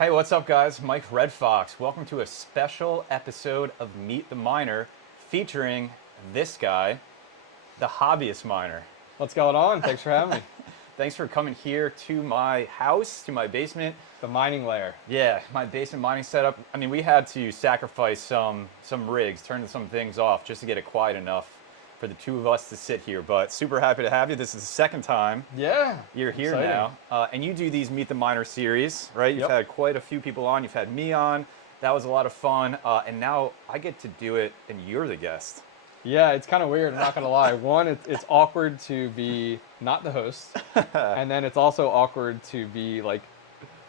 Hey, what's up, guys? Mike Red Fox. Welcome to a special episode of Meet the Miner featuring this guy, the Hobbyist Miner. What's going on? Thanks for having me. Thanks for coming here to my house, to my basement. The mining layer. Yeah, my basement mining setup. I mean, we had to sacrifice some rigs, turn some things off just to get it quiet enough for the two of us to sit here. But super happy to have you. This is the second time Yeah. you're here Exciting. now. And you do these Meet the Miner series, right? You've Yep. had quite a few people on. You've had me on. That was a lot of fun. And now I get to do it, and you're the guest. Yeah, it's kind of weird, I'm not going to lie. One, it's awkward to be not the host. And then it's also awkward to be like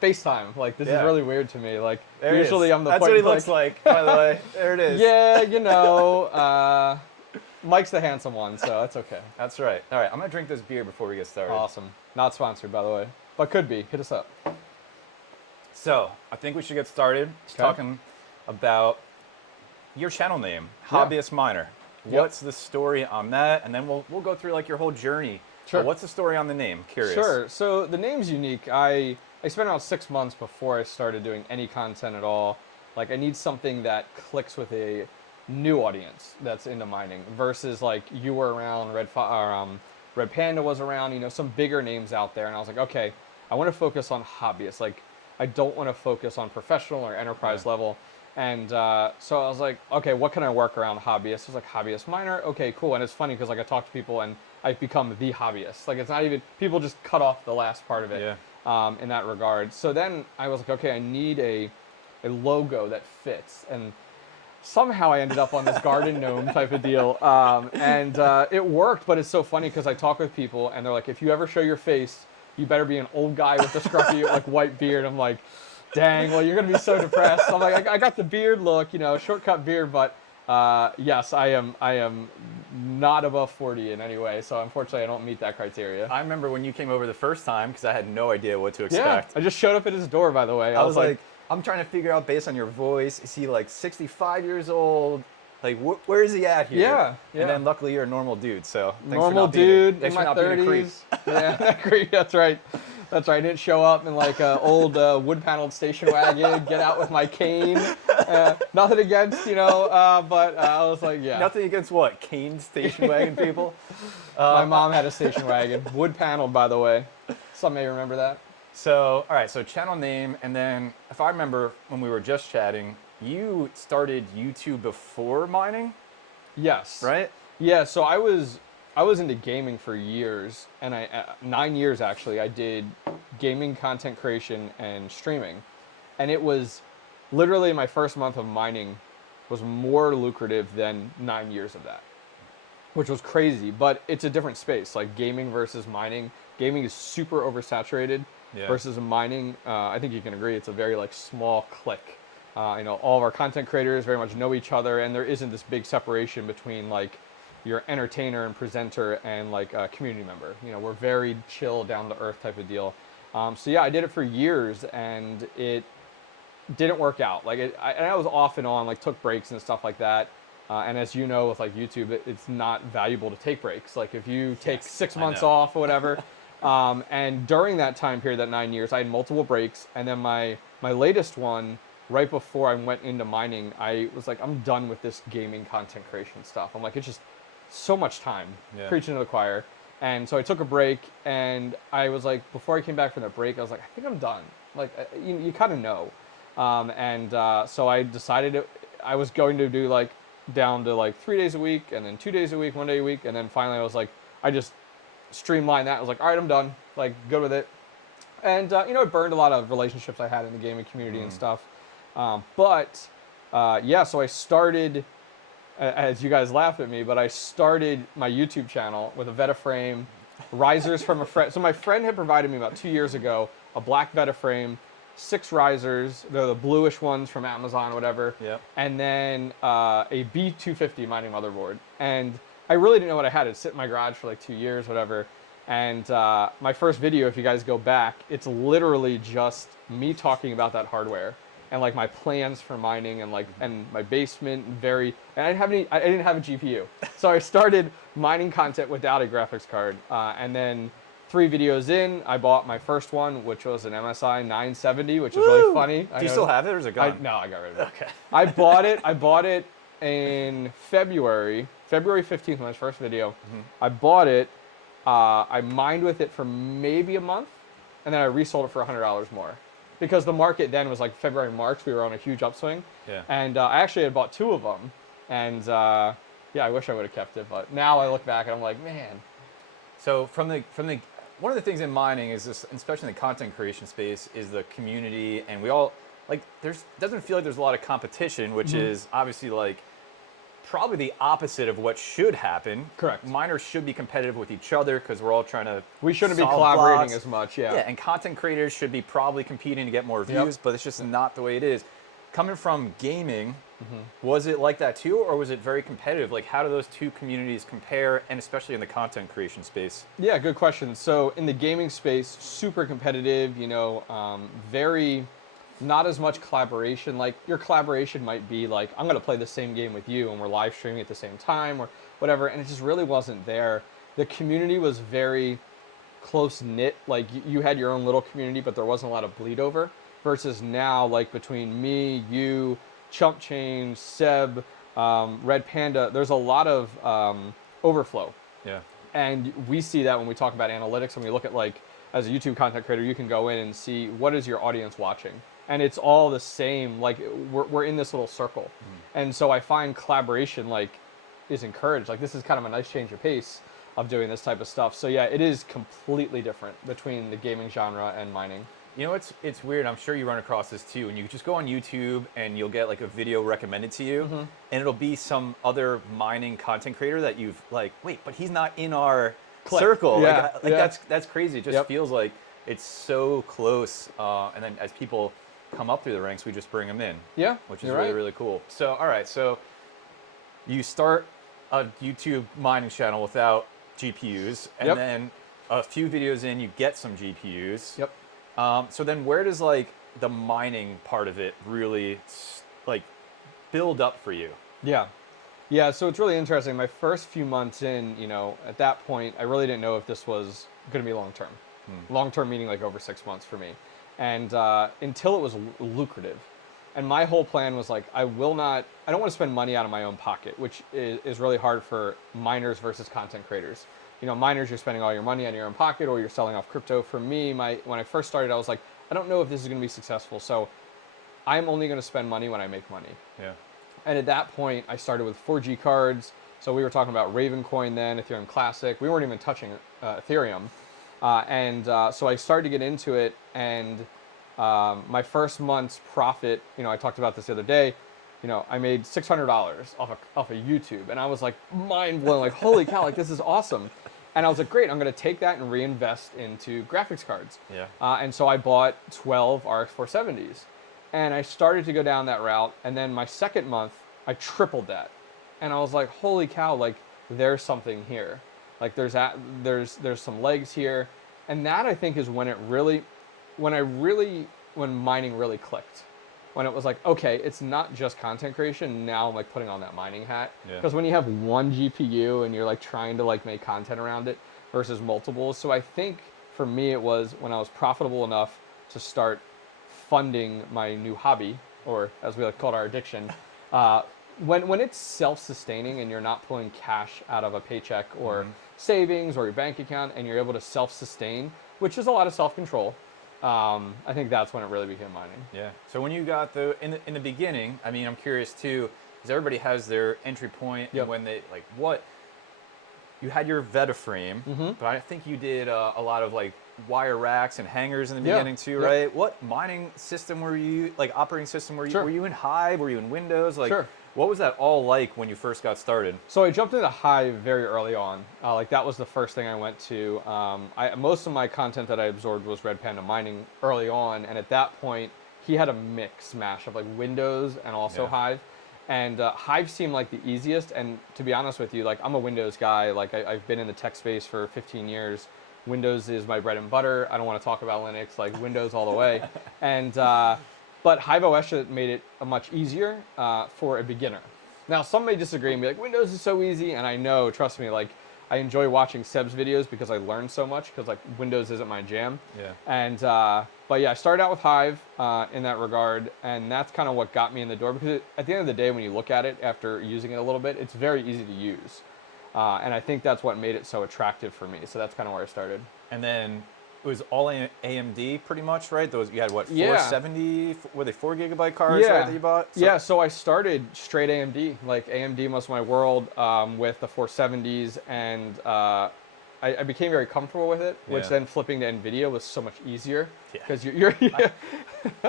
FaceTime. Like, this is Yeah. really weird to me. Like, There it usually is. I'm the That's what he looks like, by the way. There it is. Yeah, Mike's the handsome one, so that's okay. That's right. All right, I'm going to drink this beer before we get started. Awesome. Not sponsored, by the way, but could be. Hit us up. So, I think we should get started just Okay. talking about your channel name, Yeah. Hobbyist Miner. Yep. What's the story on that? And then we'll go through like your whole journey. Sure. What's the story on the name? Curious. Sure. So the name's unique. I spent about 6 months before I started doing any content at all. Like, I need something that clicks with a new audience that's into mining versus like you were around, Red Panda was around, some bigger names out there. And I was like, okay, I want to focus on hobbyists. Like, I don't want to focus on professional or enterprise level. And so I was like, okay, what can I work around hobbyists? I was like, hobbyist miner. Okay, cool. And it's funny because like I talk to people and I've become the hobbyist. Like, it's not even, people just cut off the last part of it in that regard. So then I was like, okay, I need a logo that fits. And somehow I ended up on this garden gnome type of deal. And it worked, but it's so funny because I talk with people and they're like, if you ever show your face, you better be an old guy with a scruffy, like white beard. I'm like, dang, well, you're going to be so depressed. I'm like, I got the beard look, shortcut beard, but yes, I am not above 40 in any way. So unfortunately, I don't meet that criteria. I remember when you came over the first time because I had no idea what to Yeah, expect. I just showed up at his door, by the way. I was like, I'm trying to figure out based on your voice, is he like 65 years old? Like, where is he at here? Yeah. And then luckily you're a normal dude, so thanks normal for not being dude thanks in for my not being a creep. 30s. Yeah, creep. That's right. That's right. I didn't show up in like an old wood-paneled station wagon, get out with my cane. Nothing against, but I was like, yeah. Nothing against what? Cane station wagon people? My mom had a station wagon, wood-paneled, by the way. Some may remember that. So, all right, so channel name, and then if I remember when we were just chatting, you started YouTube before mining, Yes. right? Yeah. So I was into gaming for years, and 9 years actually. I did gaming content creation and streaming, and it was literally my first month of mining was more lucrative than 9 years of that, which was crazy. But it's a different space, like gaming versus mining. Gaming is super oversaturated versus mining. I think you can agree it's a very like small clique. All of our content creators very much know each other, and there isn't this big separation between like your entertainer and presenter and like a community member. We're very chill, down to earth type of deal. So yeah, I did it for years, and it didn't work out. Like, I was off and on, like took breaks and stuff like that. And as you know, with like YouTube, it's not valuable to take breaks. Like, if you take 6 months off or whatever. And during that time period, that 9 years, I had multiple breaks, and then my latest one, right before I went into mining, I was like, I'm done with this gaming content creation stuff. I'm like, it's just so much time preaching to the choir. And so I took a break, and I was like, before I came back from that break, I was like, I think I'm done. Like, you kind of know. So I decided I was going to do like down to like 3 days a week, and then 2 days a week, 1 day a week. And then finally I was like, I just streamlined that. I was like, all right, I'm done. Like, good with it. And, it burned a lot of relationships I had in the gaming community and stuff. So I started, as you guys laugh at me, but I started my YouTube channel with a Vetaframe, risers from a friend. So my friend had provided me about 2 years ago a black Vetaframe, 6 risers, they're the bluish ones from Amazon, whatever, and then a B250 mining motherboard. And I really didn't know what I had. It'd sit in my garage for like 2 years, whatever. And my first video, if you guys go back, it's literally just me talking about that hardware and like my plans for mining and my basement and I didn't have a GPU. So I started mining content without a graphics card. And then 3 videos in, I bought my first one, which was an MSI 970, which is really funny. Do you still have it, or is it gone? No, I got rid of it. Okay. I bought it in February 15th, my first video. I bought it, I mined with it for maybe a month, and then I resold it for $100 more. Because the market then was like February, March, we were on a huge upswing. Yeah. And I actually had bought 2 of them. And yeah, I wish I would have kept it, but now I look back and I'm like, man. So from the one of the things in mining is this, especially in the content creation space, is the community, and we all like doesn't feel like there's a lot of competition, which is obviously like probably the opposite of what should happen. Correct. Miners should be competitive with each other because we're all trying to. We shouldn't be solve collaborating blocks. as much, yeah. Yeah, and content creators should be probably competing to get more views, but it's just not the way it is. Coming from gaming, was it like that too, or was it very competitive? Like, how do those two communities compare, and especially in the content creation space? Yeah, good question. So in the gaming space, super competitive, you know, very, not as much collaboration. Like your collaboration might be like, I'm going to play the same game with you and we're live streaming at the same time or whatever. And it just really wasn't there. The community was very close knit. Like you had your own little community, but there wasn't a lot of bleed over versus now, like between me, you, Chump Change, Seb, Red Panda, there's a lot of overflow. Yeah. And we see that when we talk about analytics, when we look at like, as a YouTube content creator, you can go in and see what is your audience watching. And it's all the same, like we're in this little circle. And so I find collaboration like is encouraged. Like this is kind of a nice change of pace of doing this type of stuff. So yeah, it is completely different between the gaming genre and mining. You know, it's weird. I'm sure you run across this too. And you just go on YouTube and you'll get like a video recommended to you, and it'll be some other mining content creator that you've like, wait, but he's not in our circle. Yeah, like that's crazy. It just feels like it's so close. And then as people come up through the ranks, we just bring them in. Yeah, which is really, really cool. So, all right, so you start a YouTube mining channel without GPUs, and then a few videos in, you get some GPUs. Yep. So then where does like the mining part of it really like build up for you? Yeah. Yeah, so it's really interesting. My first few months in, you know, at that point, I really didn't know if this was going to be long-term. Long-term meaning like over 6 months for me. And until it was lucrative. And my whole plan was like, I don't want to spend money out of my own pocket, which is really hard for miners versus content creators. You know, miners, you're spending all your money out of your own pocket or you're selling off crypto. For me, when I first started, I was like, I don't know if this is going to be successful. So I'm only going to spend money when I make money. Yeah. And at that point, I started with 4G cards. So we were talking about Raven Coin then, Ethereum Classic. We weren't even touching Ethereum. So I started to get into it, and my first month's profit, you know, I talked about this the other day, you know, I made $600 off of YouTube, and I was like mind blown, like holy cow, like this is awesome. And I was like, great, I'm going to take that and reinvest into graphics cards. Yeah. And so I bought 12 RX 470s, and I started to go down that route. And then my second month, I tripled that, and I was like, holy cow, like there's something here. Like there's some legs here, and that I think is when when mining really clicked, when it was like, okay, it's not just content creation. Now I'm like putting on that mining hat, because when you have one GPU and you're like trying to like make content around it versus multiples. So I think for me it was when I was profitable enough to start funding my new hobby, or as we like call it, our addiction. When it's self-sustaining and you're not pulling cash out of a paycheck or savings or your bank account, and you're able to self-sustain, which is a lot of self-control, I think that's when it really became mining. Yeah. So when you got in the beginning, I mean, I'm curious too, because everybody has their entry point, and when they like what you had your Veta frame, but I think you did a lot of like wire racks and hangers in the beginning too, right? What mining system were you, like operating system were you? Were you in Hive? Were you in Windows? Like, what was that all like when you first got started? So I jumped into Hive very early on. Like that was the first thing I went to. Most of my content that I absorbed was Red Panda mining early on, and at that point, he had a mix mash of like Windows and also Hive. And Hive seemed like the easiest, and to be honest with you, like I'm a Windows guy. Like I've been in the tech space for 15 years. Windows is my bread and butter. I don't want to talk about Linux, like Windows all the way. And but HIVEOS made it much easier for a beginner. Now, some may disagree and be like, Windows is so easy, and I know, trust me, like I enjoy watching Seb's videos because I learn so much, because like Windows isn't my jam. Yeah. And but yeah, I started out with Hive in that regard, and that's kind of what got me in the door, because at the end of the day, when you look at it after using it a little bit, it's very easy to use. And I think that's what made it so attractive for me. So that's kind of where I started. And then it was all AMD pretty much, right? Those, you had what, Yeah. 470, were they 4 gigabyte cards, right, that you bought? So, yeah, so I started straight AMD. Like AMD was my world with the 470s, and I became very comfortable with it, which then flipping to NVIDIA was so much easier. Because you're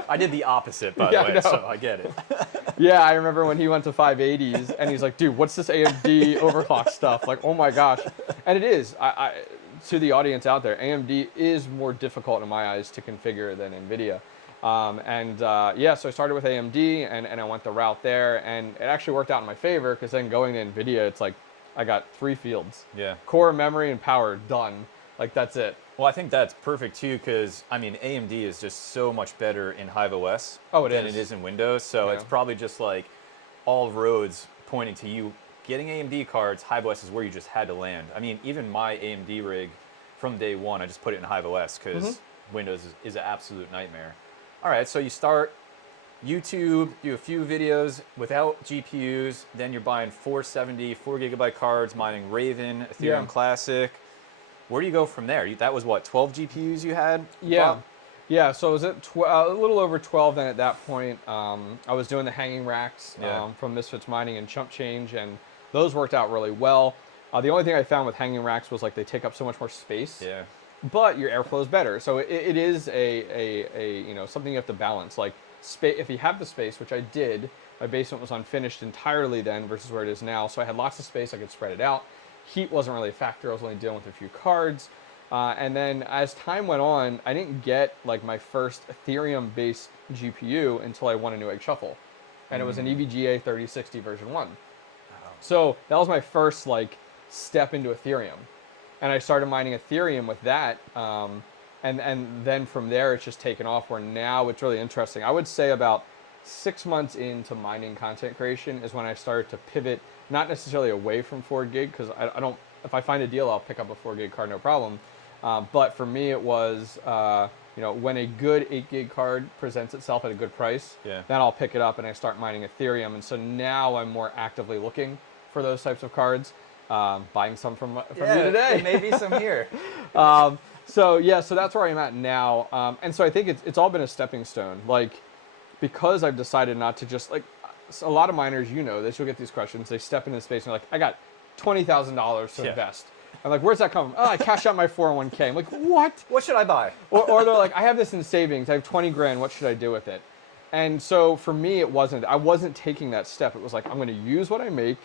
I did the opposite, by the way, so I get it. Yeah, I remember when he went to 580s, and he's like, dude, what's this AMD overclock stuff? Like, oh my gosh. And it is. To the audience out there, AMD is more difficult in my eyes to configure than NVIDIA. Yeah, so I started with AMD, and I went the route there, and it actually worked out in my favor, because then going to NVIDIA, it's like I got 3 fields. Yeah. Core, memory, and power, done. Like, that's it. Well, I think that's perfect too, because I mean, AMD is just so much better in HIVEOS than it is in Windows. So it's probably just like all roads pointing to you getting AMD cards. HIVEOS is where you just had to land. I mean, even my AMD rig from day one, I just put it in HIVEOS because Windows is an absolute nightmare. All right, so you start YouTube, do a few videos without GPUs, then you're buying 470, 4 gigabyte cards, mining Raven, Ethereum Classic. Where do you go from there? That was what, 12 GPUs you had? Yeah. Yeah, so it was at a little over 12 then at that point. I was doing the hanging racks from Misfits Mining and Chump Change, and those worked out really well. The only thing I found with hanging racks was like they take up so much more space. Yeah. But your airflow is better. So it is a you know, something you have to balance. Like if you have the space, which I did, my basement was unfinished entirely then versus where it is now. So I had lots of space, I could spread it out. Heat wasn't really a factor. I was only dealing with a few cards. And then as time went on, I didn't get like my first Ethereum-based GPU until I won a Newegg Shuffle. And it was an EVGA 3060 version 1. So that was my first like step into Ethereum. And I started mining Ethereum with that. And then from there, it's just taken off, where now it's really interesting. I would say about 6 months into mining content creation is when I started to pivot, not necessarily away from 4 gig, because I don't, if I find a deal, I'll pick up a 4 gig card, no problem. But for me, it was, you know, when a good 8 gig card presents itself at a good price, then I'll pick it up and I start mining Ethereum. And so now I'm more actively looking for those types of cards, buying some from you today. Maybe some here. So yeah, so that's where I'm at now. And so I think it's all been a stepping stone. Like, because I've decided not to just, like, a lot of miners, you know this, you'll get these questions, they step into the space and they're like, I got $20,000 to invest. I'm like, where's that coming from? Oh, I cashed out my 401k. I'm like, what? What should I buy? Or they're like, I have this in savings, I have 20 grand, what should I do with it? And so for me, I wasn't taking that step. It was like, I'm gonna use what I make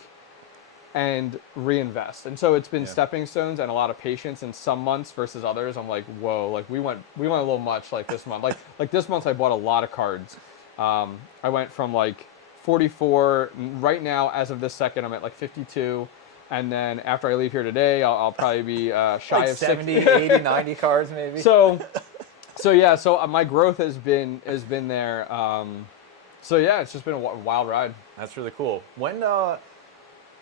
and reinvest. And so it's been stepping stones and a lot of patience in some months versus others. I'm like, whoa, like we went a little much like this month. Like this month I bought a lot of cards. I went from like 44, right now as of this second I'm at like 52, and then after I leave here today I'll probably be shy like of 70, 60. 80, 90 cards maybe. So yeah, so my growth has been there. So yeah, it's just been a wild ride. That's really cool. When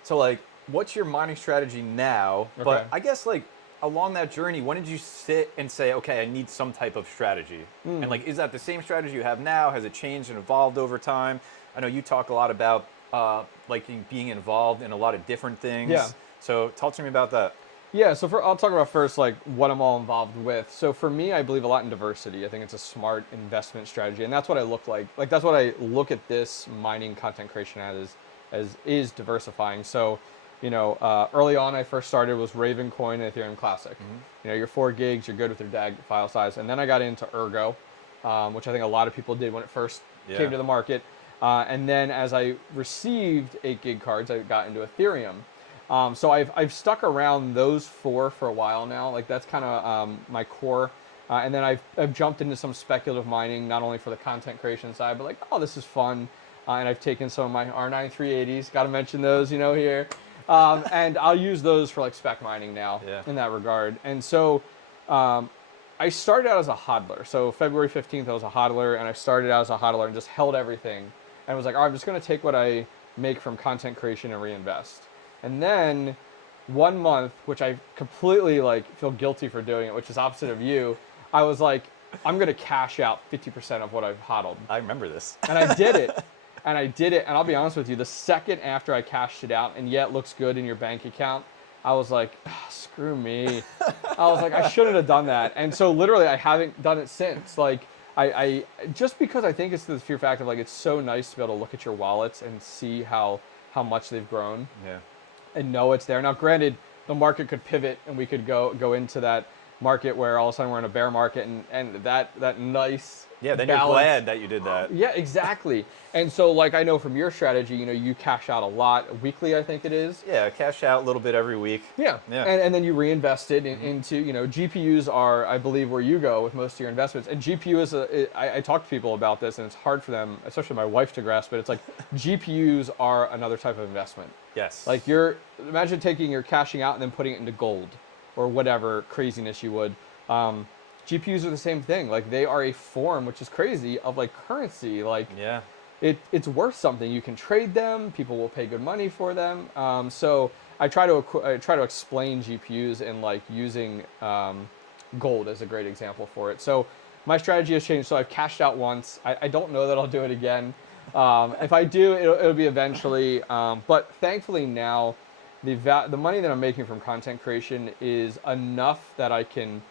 so like, what's your mining strategy now? Okay. But I guess like along that journey, when did you sit and say, okay, I need some type of strategy? And like, is that the same strategy you have now? Has it changed and evolved over time? I know you talk a lot about like being involved in a lot of different things. Yeah. So talk to me about that. Yeah, so I'll talk about first like what I'm all involved with. So for me, I believe a lot in diversity. I think it's a smart investment strategy, and that's what I look like. Like that's what I look at this mining content creation as is diversifying. So, you know, early on I first started was Raven Coin and Ethereum Classic. You know, you're 4 gigs, you're good with your DAG file size. And then I got into Ergo, which I think a lot of people did when it first came to the market. And then as I received 8 gig cards, I got into Ethereum. So I've stuck around those 4 for a while now. Like that's kind of my core. And then I've jumped into some speculative mining, not only for the content creation side, but like, oh, this is fun. And I've taken some of my R9 380s, got to mention those, you know, here. And I'll use those for like spec mining now in that regard. And so I started out as a hodler. So February 15th, I was a hodler, and I started out as a hodler and just held everything. And was like, all right, I'm just going to take what I make from content creation and reinvest. And then 1 month, which I completely like feel guilty for doing it, which is opposite of you. I was like, I'm gonna cash out 50% of what I've hodled. I remember this. And I did it. And I did it. And I'll be honest with you, the second after I cashed it out, and yeah, it looks good in your bank account, I was like, screw me. I was like, I shouldn't have done that. And so literally I haven't done it since. Like I just because I think it's the fear factor of like, it's so nice to be able to look at your wallets and see how much they've grown. Yeah. And know it's there. Now, granted, the market could pivot and we could go into that market where all of a sudden we're in a bear market and that nice then balance. You're glad that you did that. Yeah, exactly. And so like I know from your strategy, you cash out a lot weekly, I think it is. Yeah, cash out a little bit every week. Yeah. And then you reinvest it into, GPUs are, I believe, where you go with most of your investments. And GPU is I talk to people about this and it's hard for them, especially my wife, to grasp it. It's like GPUs are another type of investment. Yes. Like imagine taking your cashing out and then putting it into gold or whatever craziness you would. GPUs are the same thing. Like they are a form, which is crazy, of like currency. Like it's worth something. You can trade them. People will pay good money for them. So I try to explain GPUs in like using gold as a great example for it. So my strategy has changed. So I've cashed out once. I don't know that I'll do it again. If I do, it'll be eventually. But thankfully now, the money that I'm making from content creation is enough that I can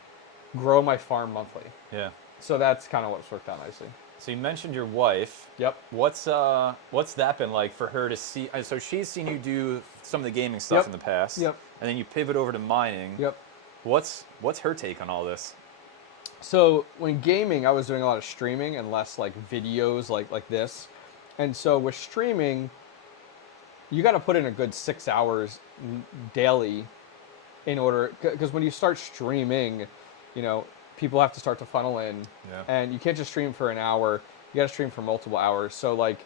grow my farm monthly. Yeah. So that's kind of what's worked out nicely. So you mentioned your wife. Yep. What's that been like for her to see? So she's seen you do some of the gaming stuff in the past. Yep. And then you pivot over to mining. Yep. What's her take on all this? So when gaming, I was doing a lot of streaming and less like videos like this. And so with streaming, you got to put in a good 6 hours daily in order, because when you start streaming, people have to start to funnel in, and you can't just stream for an hour. You got to stream for multiple hours. So like,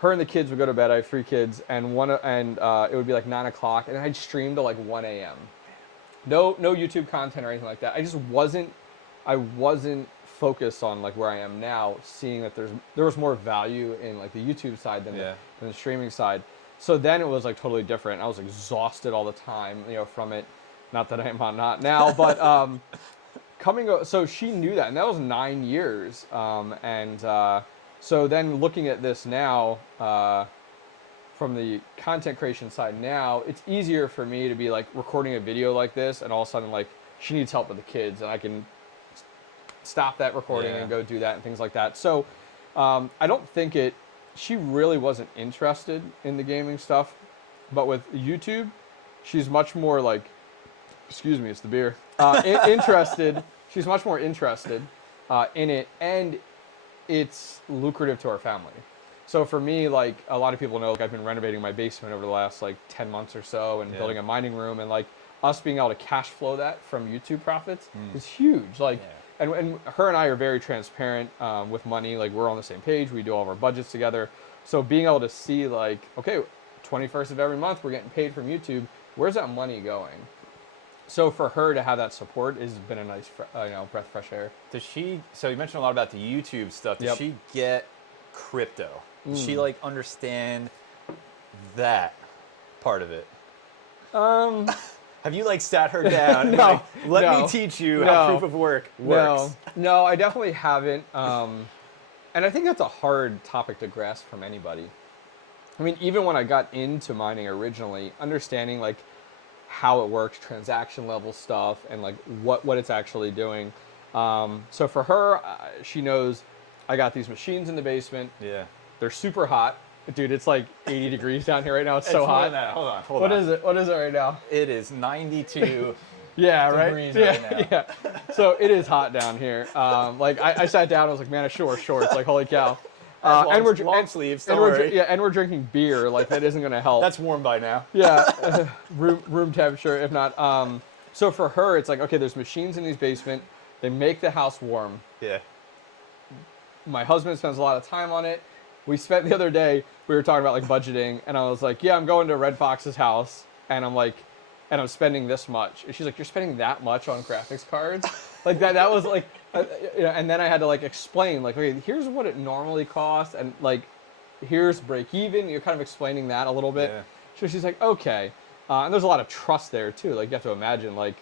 her and the kids would go to bed. I have 3 kids, and it would be like 9 o'clock, and I'd stream to like 1 a.m. No YouTube content or anything like that. I wasn't focused on like where I am now, seeing that there was more value in like the YouTube side than the streaming side. So then it was like totally different. I was exhausted all the time, from it. Not that I'm not now, but so she knew that, and that was 9 years. So then looking at this now, from the content creation side now, it's easier for me to be like recording a video like this, and all of a sudden like she needs help with the kids, and I can stop that recording and go do that and things like that. So I don't think she really wasn't interested in the gaming stuff, but with YouTube, she's much more like, excuse me, it's the beer, interested. She's much more interested in it, and it's lucrative to our family. So for me, like a lot of people know, like I've been renovating my basement over the last like 10 months or so, and building a mining room, and like us being able to cash flow that from YouTube profits is huge. Like, and her and I are very transparent with money. Like we're on the same page. We do all of our budgets together. So being able to see like, okay, 21st of every month we're getting paid from YouTube. Where's that money going? So for her to have that support has been a nice, breath of fresh air. Does she? So you mentioned a lot about the YouTube stuff. Does she get crypto? Does she like understand that part of it? Have you like sat her down and like, let me teach you how proof of work works? No, I definitely haven't. And I think that's a hard topic to grasp from anybody. I mean, even when I got into mining originally, understanding like how it works, transaction level stuff, and like what it's actually doing. So for her, she knows I got these machines in the basement. Yeah. They're super hot. Dude, it's like 80 degrees down here right now. It's so hot. Hold on. What is it? What is it right now? It is 92 degrees right now. Yeah. So it is hot down here. Like I sat down, I was like, man, I should wear shorts. Like, holy cow. And we're long sleeves. And we're drinking beer. Like that isn't going to help. That's warm by now. Yeah. room temperature, if not. So for her, it's like, okay, there's machines in these basement. They make the house warm. Yeah. My husband spends a lot of time on it. We spent the other day, we were talking about like budgeting, and I was like, yeah, I'm going to Red Fox's house, and I'm spending this much. And she's like, you're spending that much on graphics cards? Like that was like, and then I had to like explain, like, okay, here's what it normally costs, and like, here's break even. You're kind of explaining that a little bit. Yeah. So she's like, okay. And there's a lot of trust there too. Like you have to imagine, like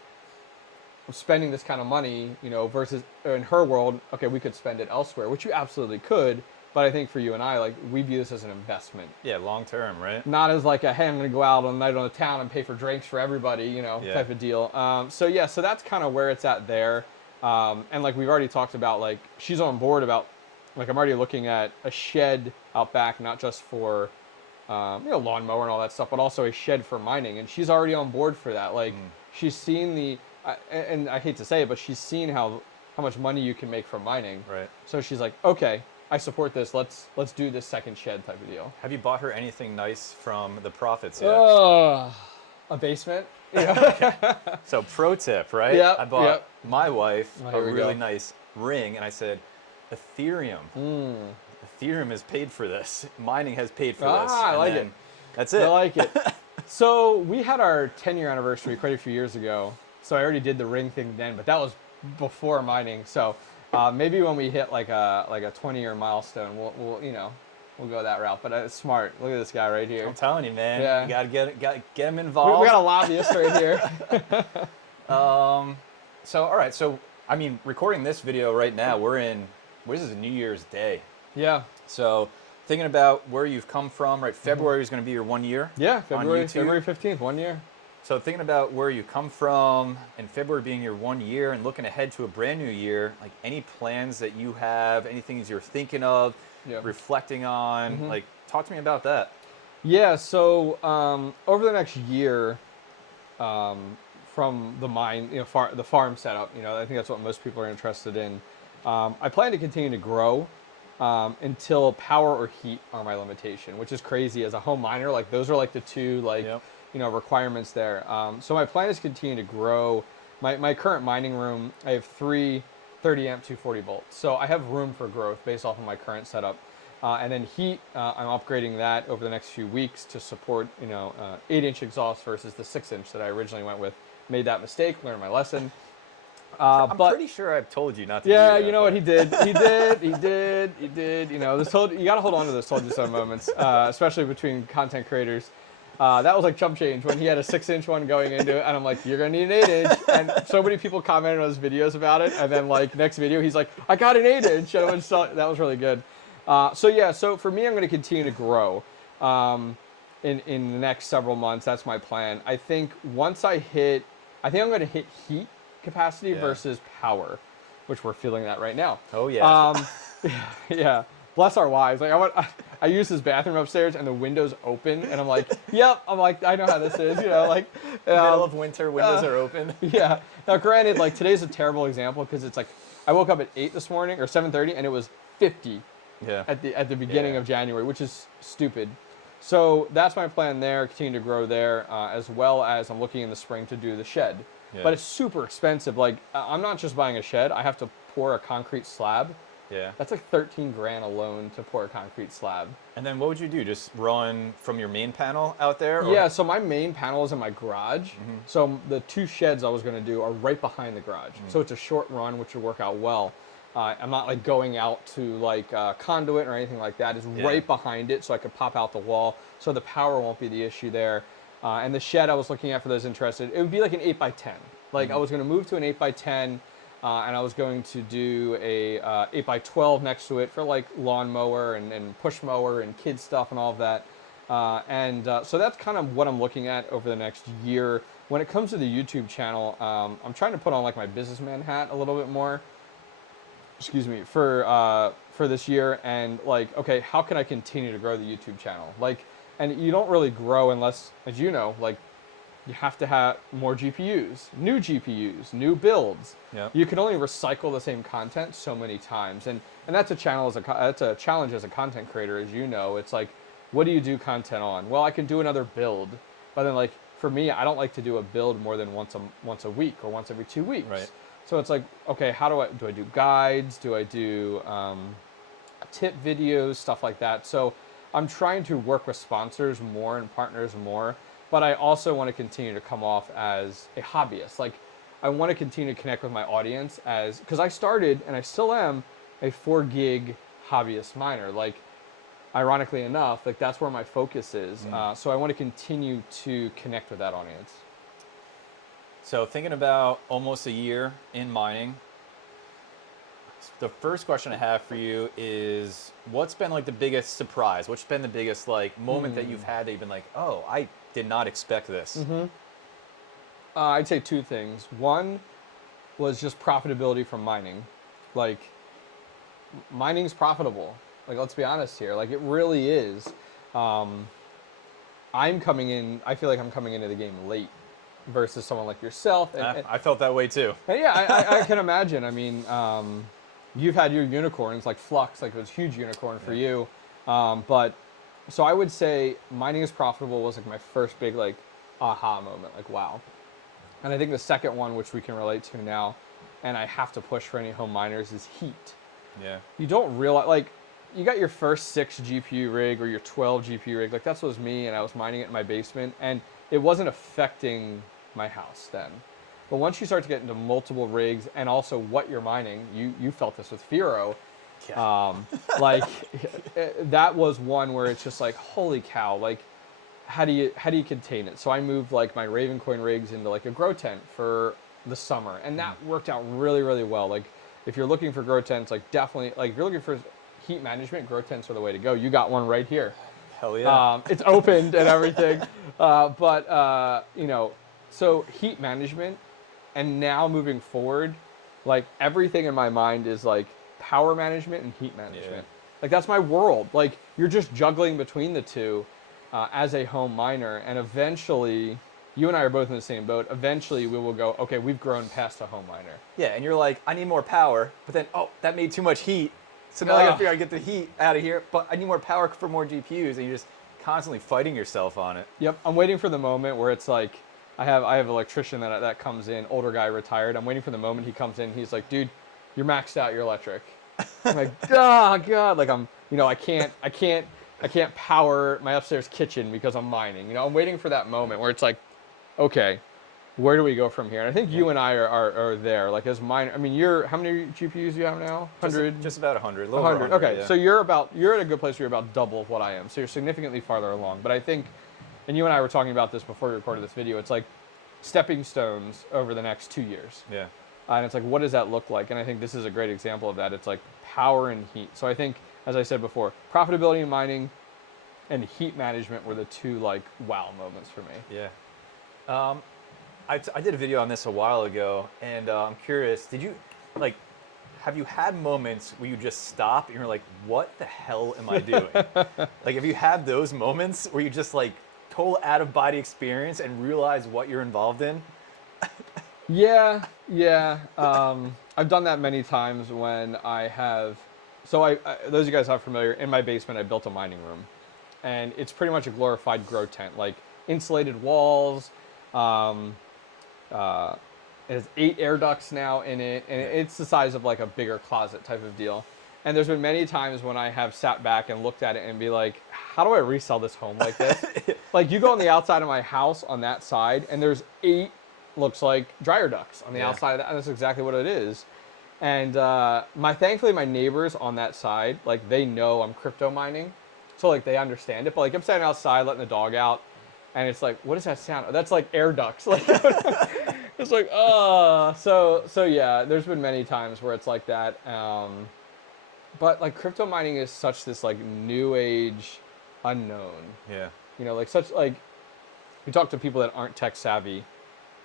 spending this kind of money, you know, versus in her world, okay, we could spend it elsewhere, which you absolutely could. But I think for you and I, like we view this as an investment. Yeah, long term, right? Not as like a, hey, I'm going to go out on a night on the town and pay for drinks for everybody, you know, type of deal. So that's kind of where it's at there. And like we've already talked about, like she's on board about, like I'm already looking at a shed out back, not just for, lawnmower and all that stuff, but also a shed for mining. And she's already on board for that. Like she's seen and I hate to say it, but she's seen how much money you can make from mining. Right. So she's like, okay, I support this. Let's do this second shed type of deal. Have you bought her anything nice from the profits yet? A basement. So pro tip, right? Yep, I bought my wife a really go. nice ring, and I said, Ethereum. Ethereum has paid for this. Mining has paid for this. I like it. That's it. I like it. So we had our 10-year anniversary quite a few years ago. So I already did the ring thing then, but that was before mining. So maybe when we hit like a 20-year milestone, we'll go that route. But it's smart. Look at this guy right here. I'm telling you, man. Yeah. You gotta get him involved. We got a lobbyist right here. So all right. So I mean, recording this video right now, this is New Year's Day. Yeah. So thinking about where you've come from, right? February is going to be your 1 year. Yeah. on YouTube. February 15th, 1 year. So thinking about where you come from and February being your 1 year and looking ahead to a brand new year, like any plans that you have, any things you're thinking of, reflecting on, like talk to me about that. Yeah, so over the next year, from the mine, the farm setup, I think that's what most people are interested in. I plan to continue to grow until power or heat are my limitation, which is crazy. As a home miner, like those are like the two requirements there. So my plan is to continue to grow. My current mining room, I have 3 30 amp 240 volts. So I have room for growth based off of my current setup. And then heat, I'm upgrading that over the next few weeks to support, 8-inch exhaust versus the 6-inch that I originally went with. Made that mistake, learned my lesson. I'm pretty sure I've told you not to do that. Yeah, you know what, he did. He did. You got to hold on to those told you so moments, especially between content creators. That was like chump change when he had a 6-inch one going into it, and I'm like, you're gonna need an 8-inch. And so many people commented on his videos about it, and then like next video, he's like, I got an 8-inch. And that was really good. So for me, I'm gonna continue to grow in the next several months. That's my plan. I think once I'm gonna hit heat capacity versus power, which we're feeling that right now. Oh yeah. Yeah. Bless our wives. Like I use this bathroom upstairs and the window's open, and I'm like, yep. I'm like, I know how this is. Middle of winter, windows are open. Yeah. Now, granted, like today's a terrible example because it's like I woke up at 8 this morning or 7:30, and it was 50. Yeah. At the beginning of January, which is stupid. So that's my plan there. Continue to grow there, as well as I'm looking in the spring to do the shed. Yeah. But it's super expensive. Like I'm not just buying a shed. I have to pour a concrete slab. Yeah. That's like 13 grand alone to pour a concrete slab. And then what would you do? Just run from your main panel out there? Or? Yeah, so my main panel is in my garage. So the 2 sheds I was going to do are right behind the garage. So it's a short run, which would work out well. I'm not like going out to like conduit or anything like that. It's right behind it, so I could pop out the wall. So the power won't be the issue there. And the shed I was looking at, for those interested, it would be like an 8x10. Like I was going to move to an 8x10. And I was going to do a 8x12 next to it for like lawnmower and push mower and kid stuff and all of that. So that's kind of what I'm looking at over the next year. When it comes to the YouTube channel, I'm trying to put on like my businessman hat a little bit more. Excuse me, for this year, and like, okay, how can I continue to grow the YouTube channel? Like, and you don't really grow unless, as you know, like, you have to have more GPUs, new builds. Yep. You can only recycle the same content so many times, and that's a challenge as a content creator, as you know. It's like, what do you do content on? Well, I can do another build, but then like for me, I don't like to do a build more than once a week or once every 2 weeks. Right. So it's like, okay, how do I do guides? Do I do tip videos, stuff like that? So I'm trying to work with sponsors more and partners more. But I also want to continue to come off as a hobbyist. Like, I want to continue to connect with my audience because I started, and I still am, a 4 gig hobbyist miner. Like, ironically enough, like that's where my focus is. So I want to continue to connect with that audience. So thinking about almost a year in mining, the first question I have for you is, what's been like the biggest surprise? What's been the biggest like moment that you've had that you've been like, oh, I did not expect this? I'd say two things. One was just profitability from mining. Like, mining's profitable. Like, let's be honest here. Like, it really is. I'm coming in, I feel like I'm coming into the game late versus someone like yourself. And I felt that way too. and yeah, I can imagine. I mean, you've had your unicorns, like Flux, like it was a huge unicorn for you. But, so I would say mining is profitable was like my first big, like, aha moment. Like, wow. And I think the second one, which we can relate to now, and I have to push for any home miners, is heat. Yeah. You don't realize, like, you got your first 6 GPU rig or your 12 GPU rig, like that's what was me, and I was mining it in my basement, and it wasn't affecting my house then. But once you start to get into multiple rigs and also what you're mining, you felt this with Firo. Yeah. Like that was one where it's just like, holy cow, like how do you contain it? So I moved like my Ravencoin rigs into like a grow tent for the summer, and that worked out really, really well. Like if you're looking for grow tents, like definitely, like if you're looking for heat management, grow tents are the way to go. You got one right here. Hell yeah. It's opened and everything. You know, so heat management, and now moving forward, like everything in my mind is like power management and heat management. Yeah. Like that's my world. Like you're just juggling between the two as a home miner, and eventually, you and I are both in the same boat. Eventually, we will go, okay, we've grown past a home miner. Yeah, and you're like, I need more power, but then, oh, that made too much heat. So now I gotta figure out how to get the heat out of here, but I need more power for more GPUs, and you're just constantly fighting yourself on it. Yep, I'm waiting for the moment where it's like, I have an electrician that comes in, older guy, retired. I'm waiting for the moment he comes in. He's like, dude, you're maxed out your electric. I'm like, oh god, like I can't power my upstairs kitchen because I'm mining. You know, I'm waiting for that moment where it's like, okay, where do we go from here? And I think you and I are there. Like as miner, I mean, how many GPUs do you have now? 100? Just about 100. A little 100. over 100, Okay, yeah. so you're at a good place where you're about double of what I am. So you're significantly farther along. But I think, and you and I were talking about this before we recorded this video, it's like stepping stones over the next 2 years. Yeah. And it's like, what does that look like? And I think this is a great example of that. It's like power and heat. So I think, as I said before, profitability in mining and heat management were the two like wow moments for me. Yeah. I did a video on this a while ago, and I'm curious, have you had moments where you just stop and you're like, what the hell am I doing? Like, have you had those moments where you just like total out-of-body experience and realize what you're involved in? Yeah. I've done that many times when I have, those of you guys not familiar, in my basement I built a mining room. And it's pretty much a glorified grow tent, like insulated walls. It has 8 air ducts now in it, and it's the size of like a bigger closet type of deal. And there's been many times when I have sat back and looked at it and be like, how do I resell this home like this? Like you go on the outside of my house on that side, and there's 8, looks like dryer ducts on the outside of that, and that's exactly what it is. And thankfully my neighbors on that side, like they know I'm crypto mining. So like they understand it, but like I'm standing outside letting the dog out, and it's like, what does that sound? Oh, that's like air ducts. Like it's like, so yeah. There's been many times where it's like that. But like crypto mining is such this like new age unknown. Yeah. You know, like such like you talk to people that aren't tech savvy,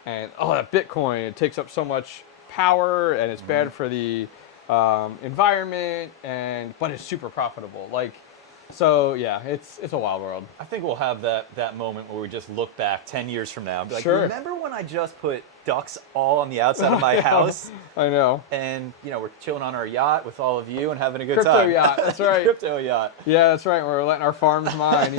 and that Bitcoin, it takes up so much power and it's bad for the environment, but it's super profitable. Like. So yeah, it's a wild world. I think we'll have that moment where we just look back 10 years from now and be like, sure. Remember when I just put ducks all on the outside of my house? I know. And we're chilling on our yacht with all of you and having a good Crypto time. yacht, that's right. Crypto yacht. Yeah, that's right. We're letting our farms mine,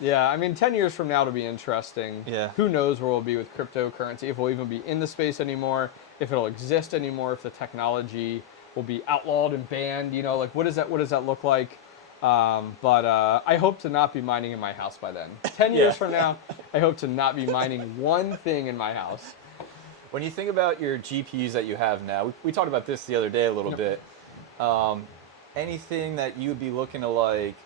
Yeah, I mean, 10 years from now it'll be interesting. Yeah. Who knows where we'll be with cryptocurrency, if we'll even be in the space anymore, if it'll exist anymore, if the technology will be outlawed and banned, like what does that look like? But I hope to not be mining in my house by then. 10 years from now, I hope to not be mining one thing in my house. When you think about your GPUs that you have now, we talked about this the other day a little bit. Anything that you would be looking to like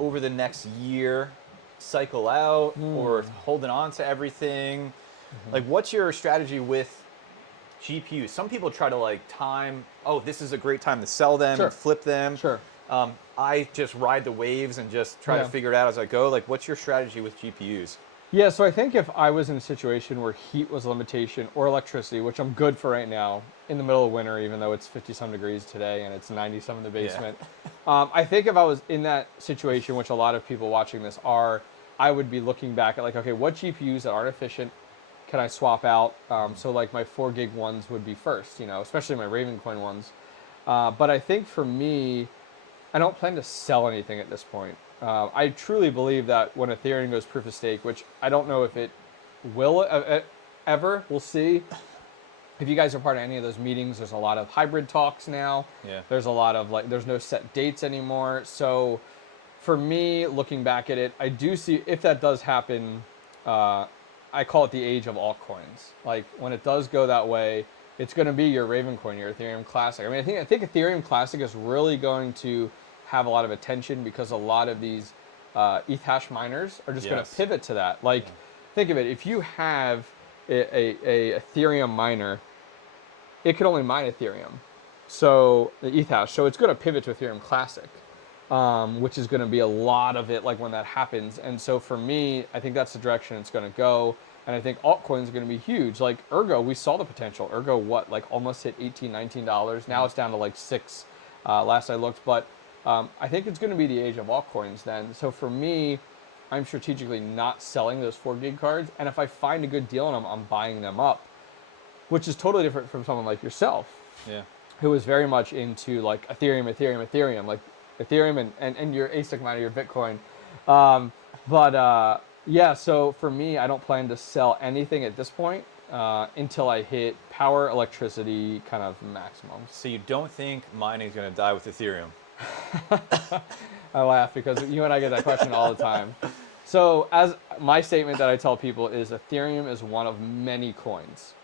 over the next year cycle out or holding on to everything? Like, what's your strategy with GPUs? Some people try to like time, oh, this is a great time to sell them and flip them. Sure. I just ride the waves and just try to figure it out as I go. Like, what's your strategy with GPUs? Yeah, so I think if I was in a situation where heat was a limitation or electricity, which I'm good for right now, in the middle of winter, even though it's 50-some degrees today and it's 90-some in the basement, I think if I was in that situation, which a lot of people watching this are, I would be looking back at like, okay, what GPUs that aren't efficient can I swap out? So like my 4 gig ones would be first, you know, especially my Ravencoin ones. But I think for me, I don't plan to sell anything at this point. I truly believe that when Ethereum goes proof of stake, which I don't know if it will ever, we'll see. If you guys are part of any of those meetings, there's a lot of hybrid talks now. Yeah. There's a lot of like, there's no set dates anymore. So for me, looking back at it, I do see if that does happen, I call it the age of altcoins. Like when it does go that way, it's going to be your Ravencoin, your Ethereum Classic. I mean, I think Ethereum Classic is really going to have a lot of attention because a lot of these ETH hash miners are just going to pivot to that. Like, think of it. If you have a Ethereum miner, it can only mine Ethereum. So the ETH hash. So it's going to pivot to Ethereum Classic, which is going to be a lot of it like when that happens. And so for me, I think that's the direction it's going to go. And I think altcoins are going to be huge. Like Ergo, we saw the potential. Ergo, like almost hit $18, $19. Now it's down to like $6 last I looked. But I think it's going to be the age of altcoins then. So for me, I'm strategically not selling those 4 gig cards. And if I find a good deal on them, I'm buying them up, which is totally different from someone like yourself, who is very much into like Ethereum, like Ethereum and your ASIC miner, your Bitcoin. Yeah, so for me, I don't plan to sell anything at this point until I hit power, electricity kind of maximums. So you don't think mining is going to die with Ethereum? I laugh because you and I get that question all the time. So as my statement that I tell people is Ethereum is one of many coins,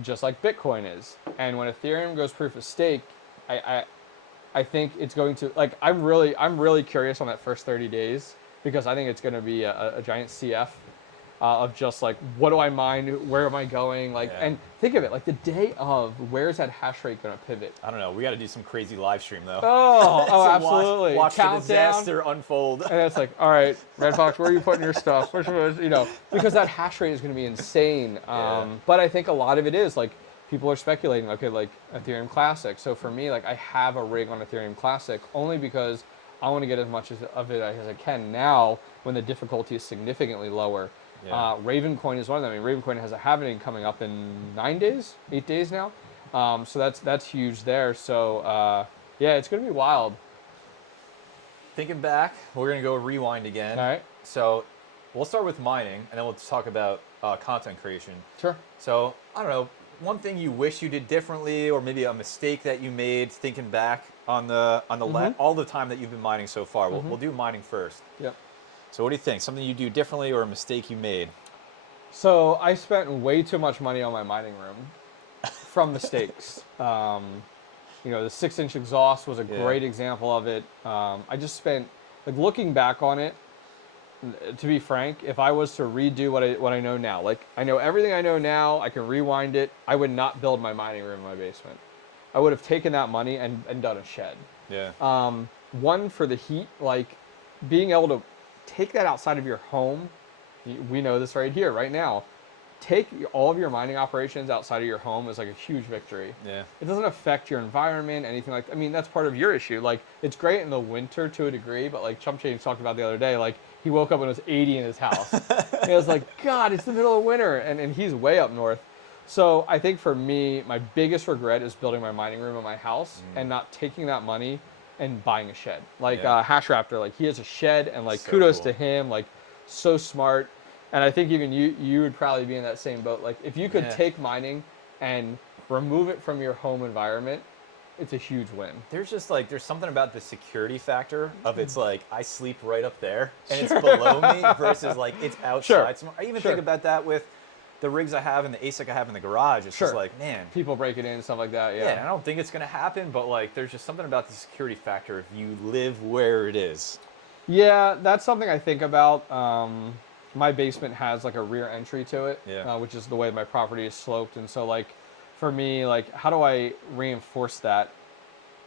just like Bitcoin is. And when Ethereum goes proof of stake, I think it's going to, like, I'm really curious on that first 30 days because I think it's going to be a giant CF of just like, what do I mine? Where am I going? Like, and think of it, like the day of, where's that hash rate going to pivot? I don't know. We got to do some crazy live stream though. Oh, absolutely. Watch the disaster unfold. And it's like, all right, Red Fox, where are you putting your stuff? You know, because that hash rate is going to be insane. But I think a lot of it is like, people are speculating, okay, like Ethereum Classic. So for me, like I have a rig on Ethereum Classic only because I want to get as much of it as I can now when the difficulty is significantly lower. Ravencoin is one of them. I mean, Ravencoin has a halving coming up in 8 days now. So that's huge there. So yeah, it's going to be wild. Thinking back, we're going to go rewind again. All right. So we'll start with mining, and then we'll talk about content creation. Sure. So I don't know, one thing you wish you did differently, or maybe a mistake that you made thinking back on the all the time that you've been mining so far. We'll do mining first. Yep. So what do you think? Something you do differently or a mistake you made? So I spent way too much money on my mining room from mistakes. You know, the 6-inch exhaust was a great example of it. I just spent, like looking back on it, to be frank, if I was to redo what I know now, like I know everything I know now, I can rewind it, I would not build my mining room in my basement. I would have taken that money and done a shed. Yeah. One, for the heat, like being able to take that outside of your home. We know this right here, right now. Take all of your mining operations outside of your home is like a huge victory. Yeah. It doesn't affect your environment, anything like that. I mean, that's part of your issue. Like, it's great in the winter to a degree, but like Chump Change talked about the other day, like he woke up when it was 80 in his house. And it was like, God, it's the middle of winter. And he's way up north. So I think for me, my biggest regret is building my mining room in my house and not taking that money and buying a shed. Like Hash Raptor, like he has a shed, and like So kudos cool. to him, like so smart. And I think even you would probably be in that same boat. Like if you could take mining and remove it from your home environment, it's a huge win. There's just like, there's something about the security factor of it's like, I sleep right up there and it's below me versus like it's outside. So I even think about that with the rigs I have and the ASIC I have in the garage. It's just like, man. People break it in and stuff like that, Yeah, and I don't think it's going to happen, but like there's just something about the security factor if you live where it is. Yeah, that's something I think about. My basement has like a rear entry to it, Yeah. which is the way my property is sloped. And so like for me, like how do I reinforce that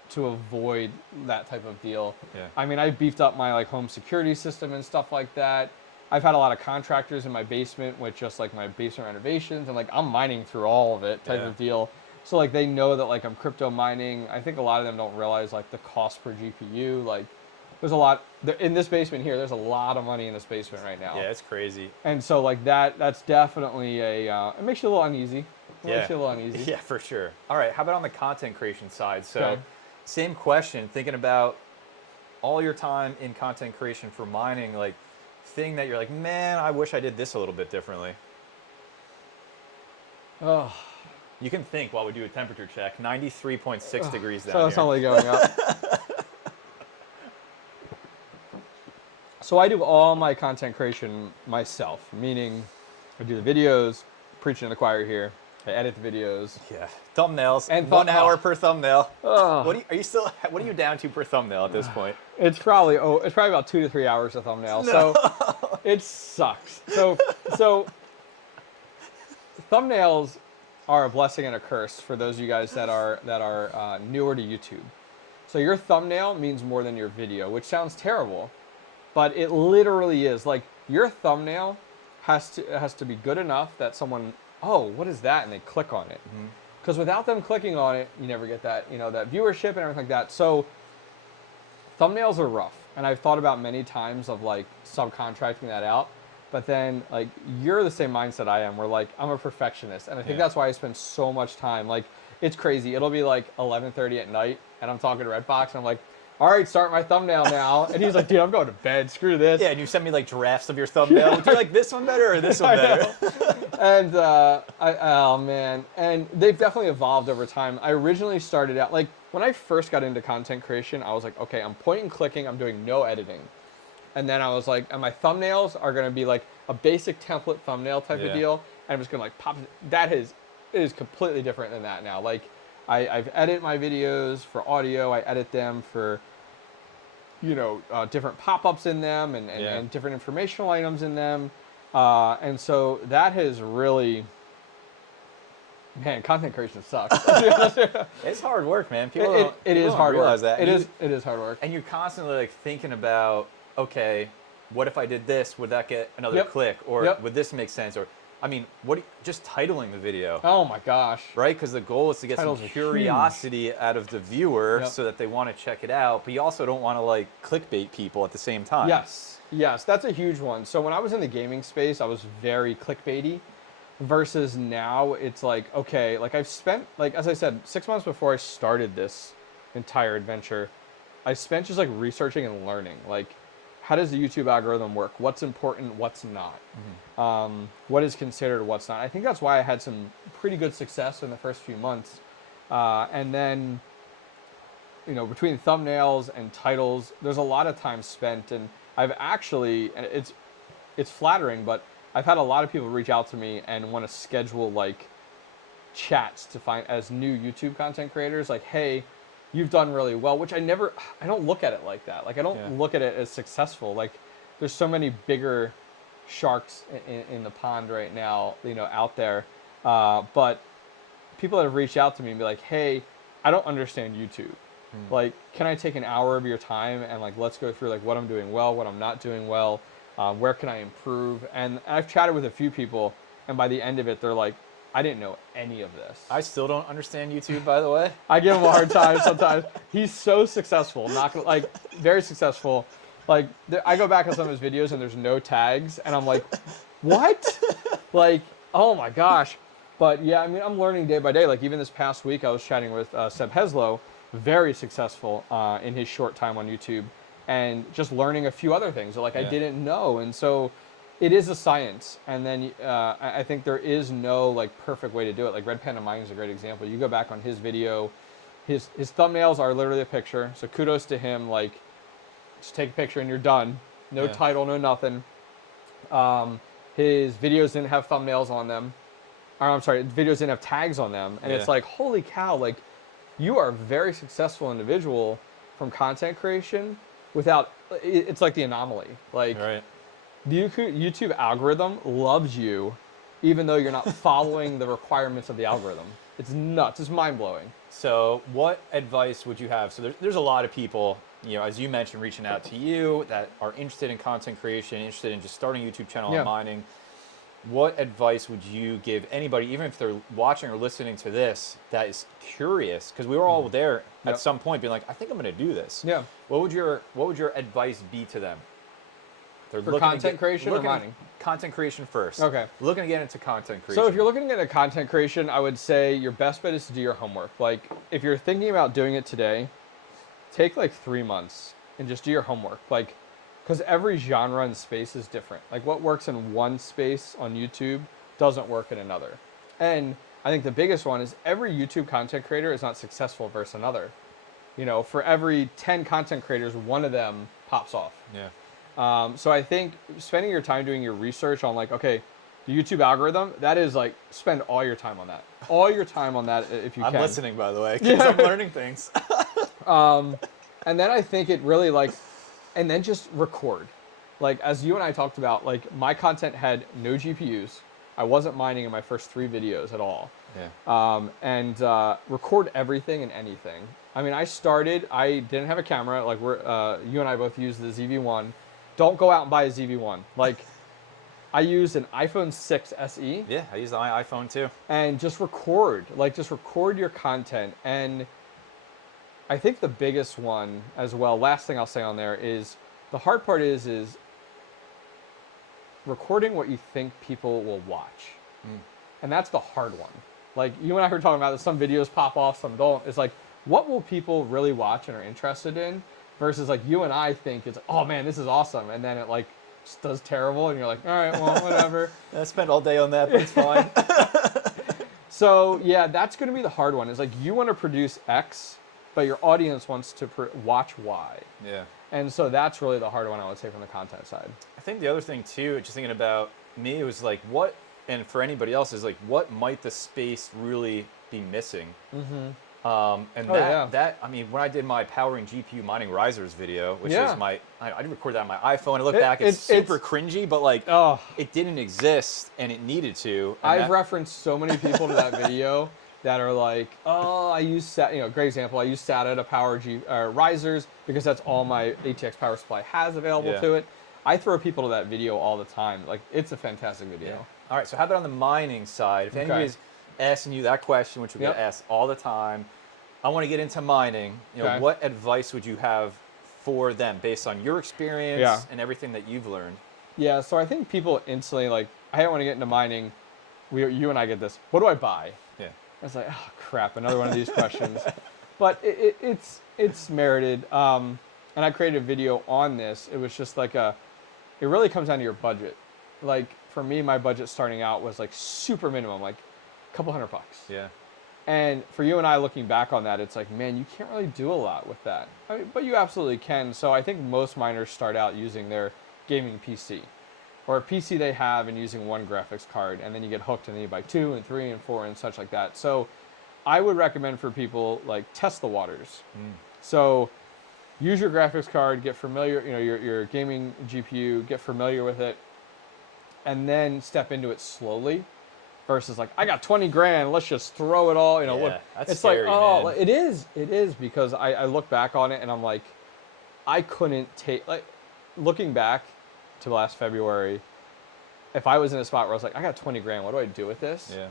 to avoid that type of deal? Yeah. I mean, I beefed up my like home security system and stuff like that. I've had a lot of contractors in my basement with just like my basement renovations, and like I'm mining through all of it type Yeah. of deal. So like they know that like I'm crypto mining. I think a lot of them don't realize like the cost per GPU. Like there's a lot in this basement here. There's a lot of money in this basement right now. Yeah, it's crazy. And so like that's definitely it makes you a little uneasy. It Yeah. makes you a little uneasy. Yeah, for sure. All right, how about on the content creation side? So, Okay. same question, thinking about all your time in content creation for mining, like, thing that you're like, man, I wish I did this a little bit differently. Oh, You can think while we do a temperature check. 93.6 degrees down so it's here. only going up. So I do all my content creation myself, meaning I do the videos, preaching to the choir here. I edit the videos. Yeah, thumbnails. And 1 hour per thumbnail. Oh. What are you down to per thumbnail at this point? It's probably about 2 to 3 hours a thumbnail. No. So it sucks. So thumbnails are a blessing and a curse for those of you guys that are newer to YouTube. So your thumbnail means more than your video, which sounds terrible, but it literally is. Like your thumbnail has to be good enough that someone, oh, what is that? And they click on it. Because without them clicking on it, you never get that, that viewership and everything like that. So thumbnails are rough. And I've thought about many times of like subcontracting that out. But then like you're the same mindset I am, where like I'm a perfectionist. And I think that's why I spend so much time. Like it's crazy. It'll be like 11:30 at night and I'm talking to Redbox and I'm like, all right, start my thumbnail now. And he's like, dude, I'm going to bed. Screw this. Yeah, and you send me like drafts of your thumbnail. Do you like this one better or this one better? And oh man, and they've definitely evolved over time. I originally started out like when I first got into content creation, I was like, okay, I'm point and clicking, I'm doing no editing. And then I was like, and my thumbnails are gonna be like a basic template thumbnail type of deal. And I'm just gonna like pop it is completely different than that now. Like I've edited my videos for audio, I edit them for different pop-ups in them and different informational items in them. And so that has really, man, content creation sucks. It's hard work, man. People it is don't hard realize work. that. It is hard work. And you're constantly like thinking about, okay, what if I did this? Would that get another click? Or would this make sense? Or, I mean, just titling the video? Oh my gosh. Right? Because the goal is to get Titles some are curiosity out of the viewer so that they want to check it out. But you also don't want to like clickbait people at the same time. Yes, that's a huge one. So when I was in the gaming space, I was very clickbaity versus now it's like, okay, like I've spent, like, as I said, 6 months before I started this entire adventure, I spent just like researching and learning, like, how does the YouTube algorithm work? What's important, what's not? What is considered, what's not? I think that's why I had some pretty good success in the first few months. And then, between thumbnails and titles, there's a lot of time spent, and I've actually, and it's flattering, but I've had a lot of people reach out to me and want to schedule like chats to find as new YouTube content creators, like, hey, you've done really well, which I don't look at it like that. Like I don't look at it as successful. Like there's so many bigger sharks in the pond right now, out there. But people that have reached out to me and be like, hey, I don't understand YouTube. Like, can I take an hour of your time and like, let's go through like what I'm doing well, what I'm not doing well, where can I improve? And I've chatted with a few people, and by the end of it, they're like, I didn't know any of this. I still don't understand YouTube, by the way. I give him a hard time sometimes. He's so successful, very successful. Like, I go back on some of his videos and there's no tags, and I'm like, what? Like, oh my gosh. But yeah, I mean, I'm learning day by day. Like even this past week, I was chatting with Seb Heslow, very successful in his short time on YouTube, and just learning a few other things that I didn't know. And so it is a science. And then I think there is no like perfect way to do it. Like Red Panda Mining is a great example. You go back on his video, his thumbnails are literally a picture. So kudos to him. Like, just take a picture and you're done. No title, no nothing. His videos didn't have thumbnails on them. Or, I'm sorry, videos didn't have tags on them. And it's like, holy cow, like, you are a very successful individual from content creation without it's like the anomaly. Like Right. the YouTube algorithm loves you, even though you're not following the requirements of the algorithm. It's nuts. It's mind blowing. So what advice would you have? So there's a lot of people, as you mentioned, reaching out to you that are interested in content creation, interested in just starting a YouTube channel and mining. What advice would you give anybody, even if they're watching or listening to this, that is curious? Because we were all there at some point being like, I think I'm going to do this. Yeah. What would your advice be to them? They're For content creation or mining? Content creation first. Okay. Looking to get into content creation. So if you're looking at content creation, I would say your best bet is to do your homework. Like if you're thinking about doing it today, take like 3 months and just do your homework. Like, because every genre and space is different. Like what works in one space on YouTube doesn't work in another. And I think the biggest one is every YouTube content creator is not successful versus another. For every 10 content creators, one of them pops off. Yeah. So I think spending your time doing your research on like, okay, the YouTube algorithm, that is like, spend all your time on that. All your time on that if you can. I'm listening, by the way, because I'm learning things. And then I think it really and then just record. Like as you and I talked about, like my content had no GPUs. I wasn't mining in my first 3 videos at all. Yeah. And record everything and anything. I mean, I didn't have a camera. Like you and I both used the ZV-1. Don't go out and buy a ZV-1. Like I used an iPhone 6 SE. Yeah, I use my iPhone too. And just record. Like just record your content. And I think the biggest one as well, last thing I'll say on there is, the hard part is recording what you think people will watch. And that's the hard one. Like you and I were talking about this, some videos pop off, some don't. It's like, what will people really watch and are interested in? Versus like you and I think it's, oh man, this is awesome. And then it like just does terrible and you're like, all right, well, whatever. I spent all day on that, but it's fine. So yeah, that's going to be the hard one. Is like you want to produce X, but your audience wants to watch Y. Yeah. And so that's really the hard one, I would say, from the content side. I think the other thing too, just thinking about me, it was like and for anybody else is like, what might the space really be missing? That, I mean, when I did my powering GPU mining risers video, which is I did record that on my iPhone. I look back, it's super cringy, but like, it didn't exist and it needed to. I've referenced so many people to that video that are like, I use great example. I use SATA to power risers because that's all my ATX power supply has available to it. I throw people to that video all the time. Like, it's a fantastic video. Yeah. All right, so how about on the mining side? If anybody's asking you that question, which we get asked all the time, I want to get into mining. What advice would you have for them based on your experience and everything that you've learned? Yeah, so I think people instantly like, I don't want to get into mining. You and I get this. What do I buy? Yeah. It's like, oh crap, another one of these questions. But it's merited. And I created a video on this. It was just like it really comes down to your budget. Like for me, my budget starting out was like super minimum, like a couple $100. Yeah. And for you and I looking back on that, it's like, man, you can't really do a lot with that. I mean, but you absolutely can. So I think most miners start out using their gaming PC or a PC they have and using one graphics card. And then you get hooked and then you buy 2 and 3 and 4 and such like that. So I would recommend for people, like, test the waters. So use your graphics card, get familiar, your gaming GPU, get familiar with it, and then step into it slowly. Versus like, I got 20 grand, let's just throw it all. That's it's scary, like, man. it is because I look back on it and I'm like, I couldn't take, like, looking back to last February, if I was in a spot where I was like, I got 20 grand, what do I do with this? Yeah.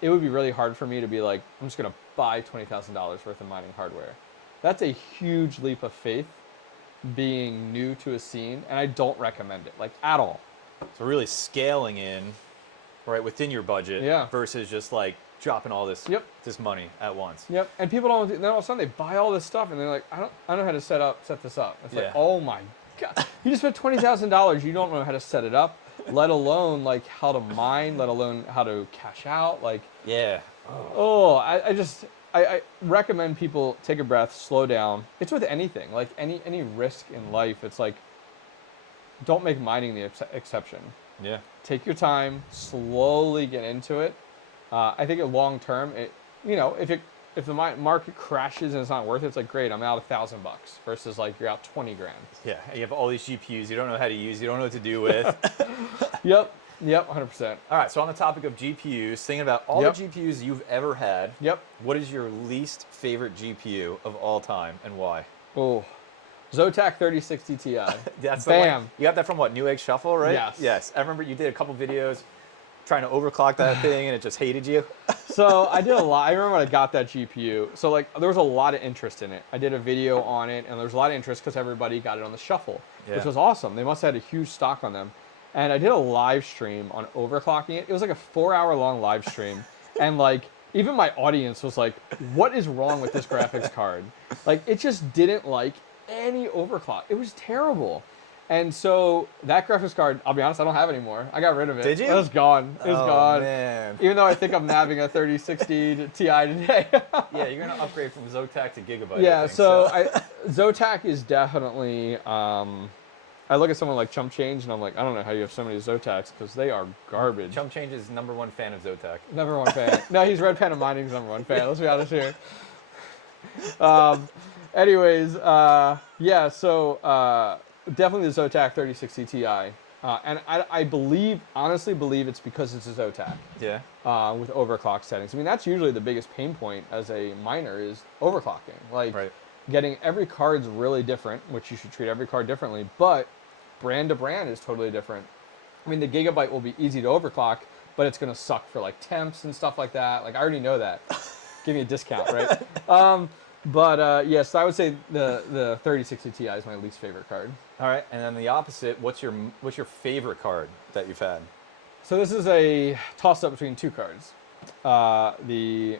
It would be really hard for me to be like, I'm just going to buy $20,000 worth of mining hardware. That's a huge leap of faith being new to a scene, and I don't recommend it, like, at all. So really scaling in, right, within your budget versus just like dropping all this this money at once. Yep. And people don't, then all of a sudden they buy all this stuff and they're like, I don't know how to set this up. It's like, oh my God, you just spent $20,000. You don't know how to set it up, let alone like how to mine, let alone how to cash out. Like, I recommend people take a breath, slow down. It's with anything, like any risk in life. It's like, don't make mining the exception. Yeah. Take your time, slowly get into it. I think long term, if if the market crashes and it's not worth it, it's like, great, I'm out $1,000 versus like you're out 20 grand. Yeah, you have all these GPUs you don't know how to use, you don't know what to do with. Yep, 100%. All right, so on the topic of GPUs, thinking about all the GPUs you've ever had, what is your least favorite GPU of all time and why? Oh, Zotac 3060 Ti. That's Bam. the one. You got that from what, Newegg Shuffle, right? Yes. Yes. I remember you did a couple videos trying to overclock that thing and it just hated you. So I did a lot. I remember when I got that GPU. So like there was a lot of interest in it. I did a video on it and there was a lot of interest because everybody got it on the Shuffle, which was awesome. They must have had a huge stock on them. And I did a live stream on overclocking it. It was like a 4-hour-long live stream. And like even my audience was like, what is wrong with this graphics card? Like it just didn't like any overclock. It was terrible. And so that graphics card, I'll be honest, I don't have it anymore. I got rid of it. Did you? It was gone. It was gone. Man. Even though I think I'm nabbing a 3060 Ti today. Yeah, you're gonna upgrade from Zotac to Gigabyte. Yeah, I think, so Zotac is definitely. I look at someone like Chump Change and I'm like, I don't know how you have so many Zotacs because they are garbage. Chump Change is #1 fan of Zotac. #1 fan. No, he's Red Panda Mining's #1 fan. Let's be honest here. Anyways, yeah, so definitely the Zotac 3060 Ti. And I believe, honestly believe it's because it's a Zotac. Yeah. With overclock settings. I mean, that's usually the biggest pain point as a miner is overclocking. Like, getting every card's really different, which you should treat every card differently, but brand to brand is totally different. I mean, the Gigabyte will be easy to overclock, but it's going to suck for like temps and stuff like that. Like, I already know that. Give me a discount, right? Yes, I would say the 3060 Ti is my least favorite card. All right, and then the opposite, what's your favorite card that you've had? So this is a toss-up between two cards. The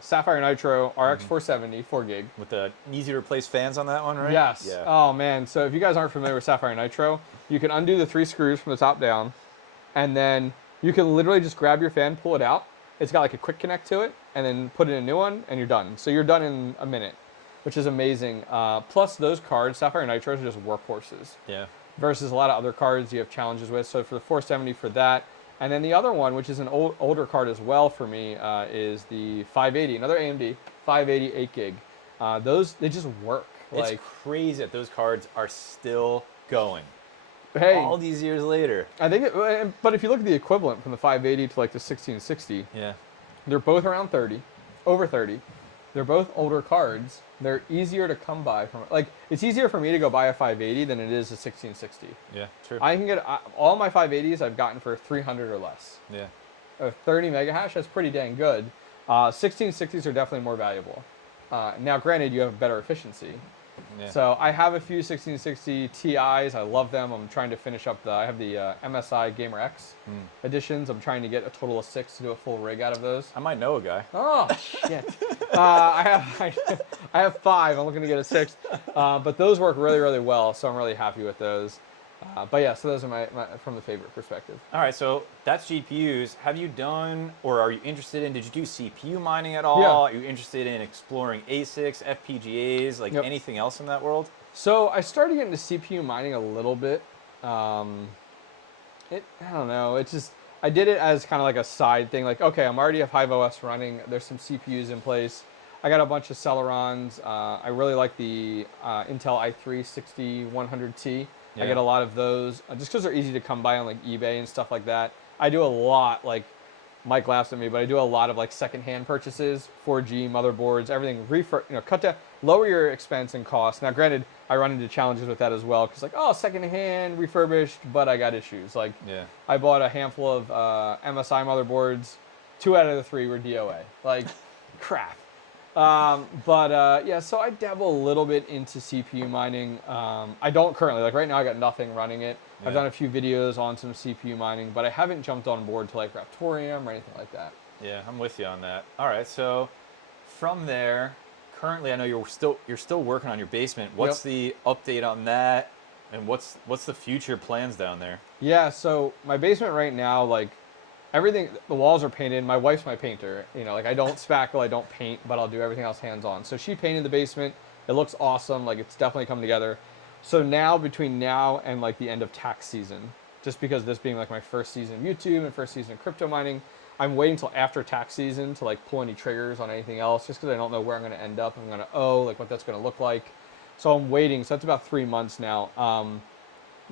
Sapphire Nitro RX 470, 4 gig. With the easy to replace fans on that one, right? Yes. Yeah. Oh man, so if you guys aren't familiar with Sapphire Nitro, you can undo the 3 screws from the top down, and then you can literally just grab your fan, pull it out. It's got like a quick connect to it, and then put in a new one, and you're done. So you're done in a minute, which is amazing. Plus those cards, Sapphire Nitros are just workhorses. Yeah. Versus a lot of other cards you have challenges with. So for the 470 for that. And then the other one, which is an older card as well for me, is the 580, another AMD 580 8 gig. Those, they just work. It's crazy that those cards are still going. Hey, all these years later. I think, but if you look at the equivalent from the 580 to like the 1660, they're both around 30, over 30. They're both older cards. They're easier to come by from. Like, it's easier for me to go buy a 580 than it is a 1660. Yeah, true. I can get all my 580s I've gotten for 300 or less. Yeah. A 30 mega hash, that's pretty dang good. 1660s are definitely more valuable. Now, granted, you have better efficiency. Yeah. So I have a few 1660 Ti's. I love them. I'm trying to finish up I have the MSI Gamer X editions. I'm trying to get a total of 6 to do a full rig out of those. I might know a guy. Oh, shit. I have 5. I'm looking to get a 6th. But those work really, really well, so I'm really happy with those. But yeah, so those are my from the favorite perspective. All right, so that's GPUs. Have you done, or are you interested in, did you do CPU mining at all? Yeah. Are you interested in exploring ASICs, FPGAs, like anything else in that world? So I started getting into CPU mining a little bit. I don't know, it's just, I did it as kind of like a side thing. Like, okay, I'm already have HIVEOS running. There's some CPUs in place. I got a bunch of Celerons. I really like the Intel i3 6100T. I get a lot of those just because they're easy to come by on like eBay and stuff like that. I do a lot, like Mike laughs at me, but I do a lot of like secondhand purchases, 4G motherboards, everything. Cut down, lower your expense and cost. Now, granted, I run into challenges with that as well because like, oh, secondhand, refurbished, but I got issues. Like, I bought a handful of MSI motherboards. 2 out of the 3 were DOA. Like, crap. Yeah, so I dabble a little bit into CPU mining. I don't currently, like right now I got nothing running it. I've done a few videos on some CPU mining, but I haven't jumped on board to like Raptorium or anything like that. Yeah, I'm with you on that. All right, so from there, currently I know you're still working on your basement. What's the update on that, and what's the future plans down there? Yeah, so my basement right now, like everything, the walls are painted. My wife's my painter. Like I don't spackle, I don't paint, but I'll do everything else hands-on. So she painted the basement. It looks awesome. Like it's definitely come together. So now, between now and like the end of tax season, just because this being like my first season of YouTube and first season of crypto mining. I'm waiting until after tax season to like pull any triggers on anything else, just because I don't know where I'm going to end up. I'm going to owe, like what that's going to look like. So I'm waiting. So that's about 3 months now.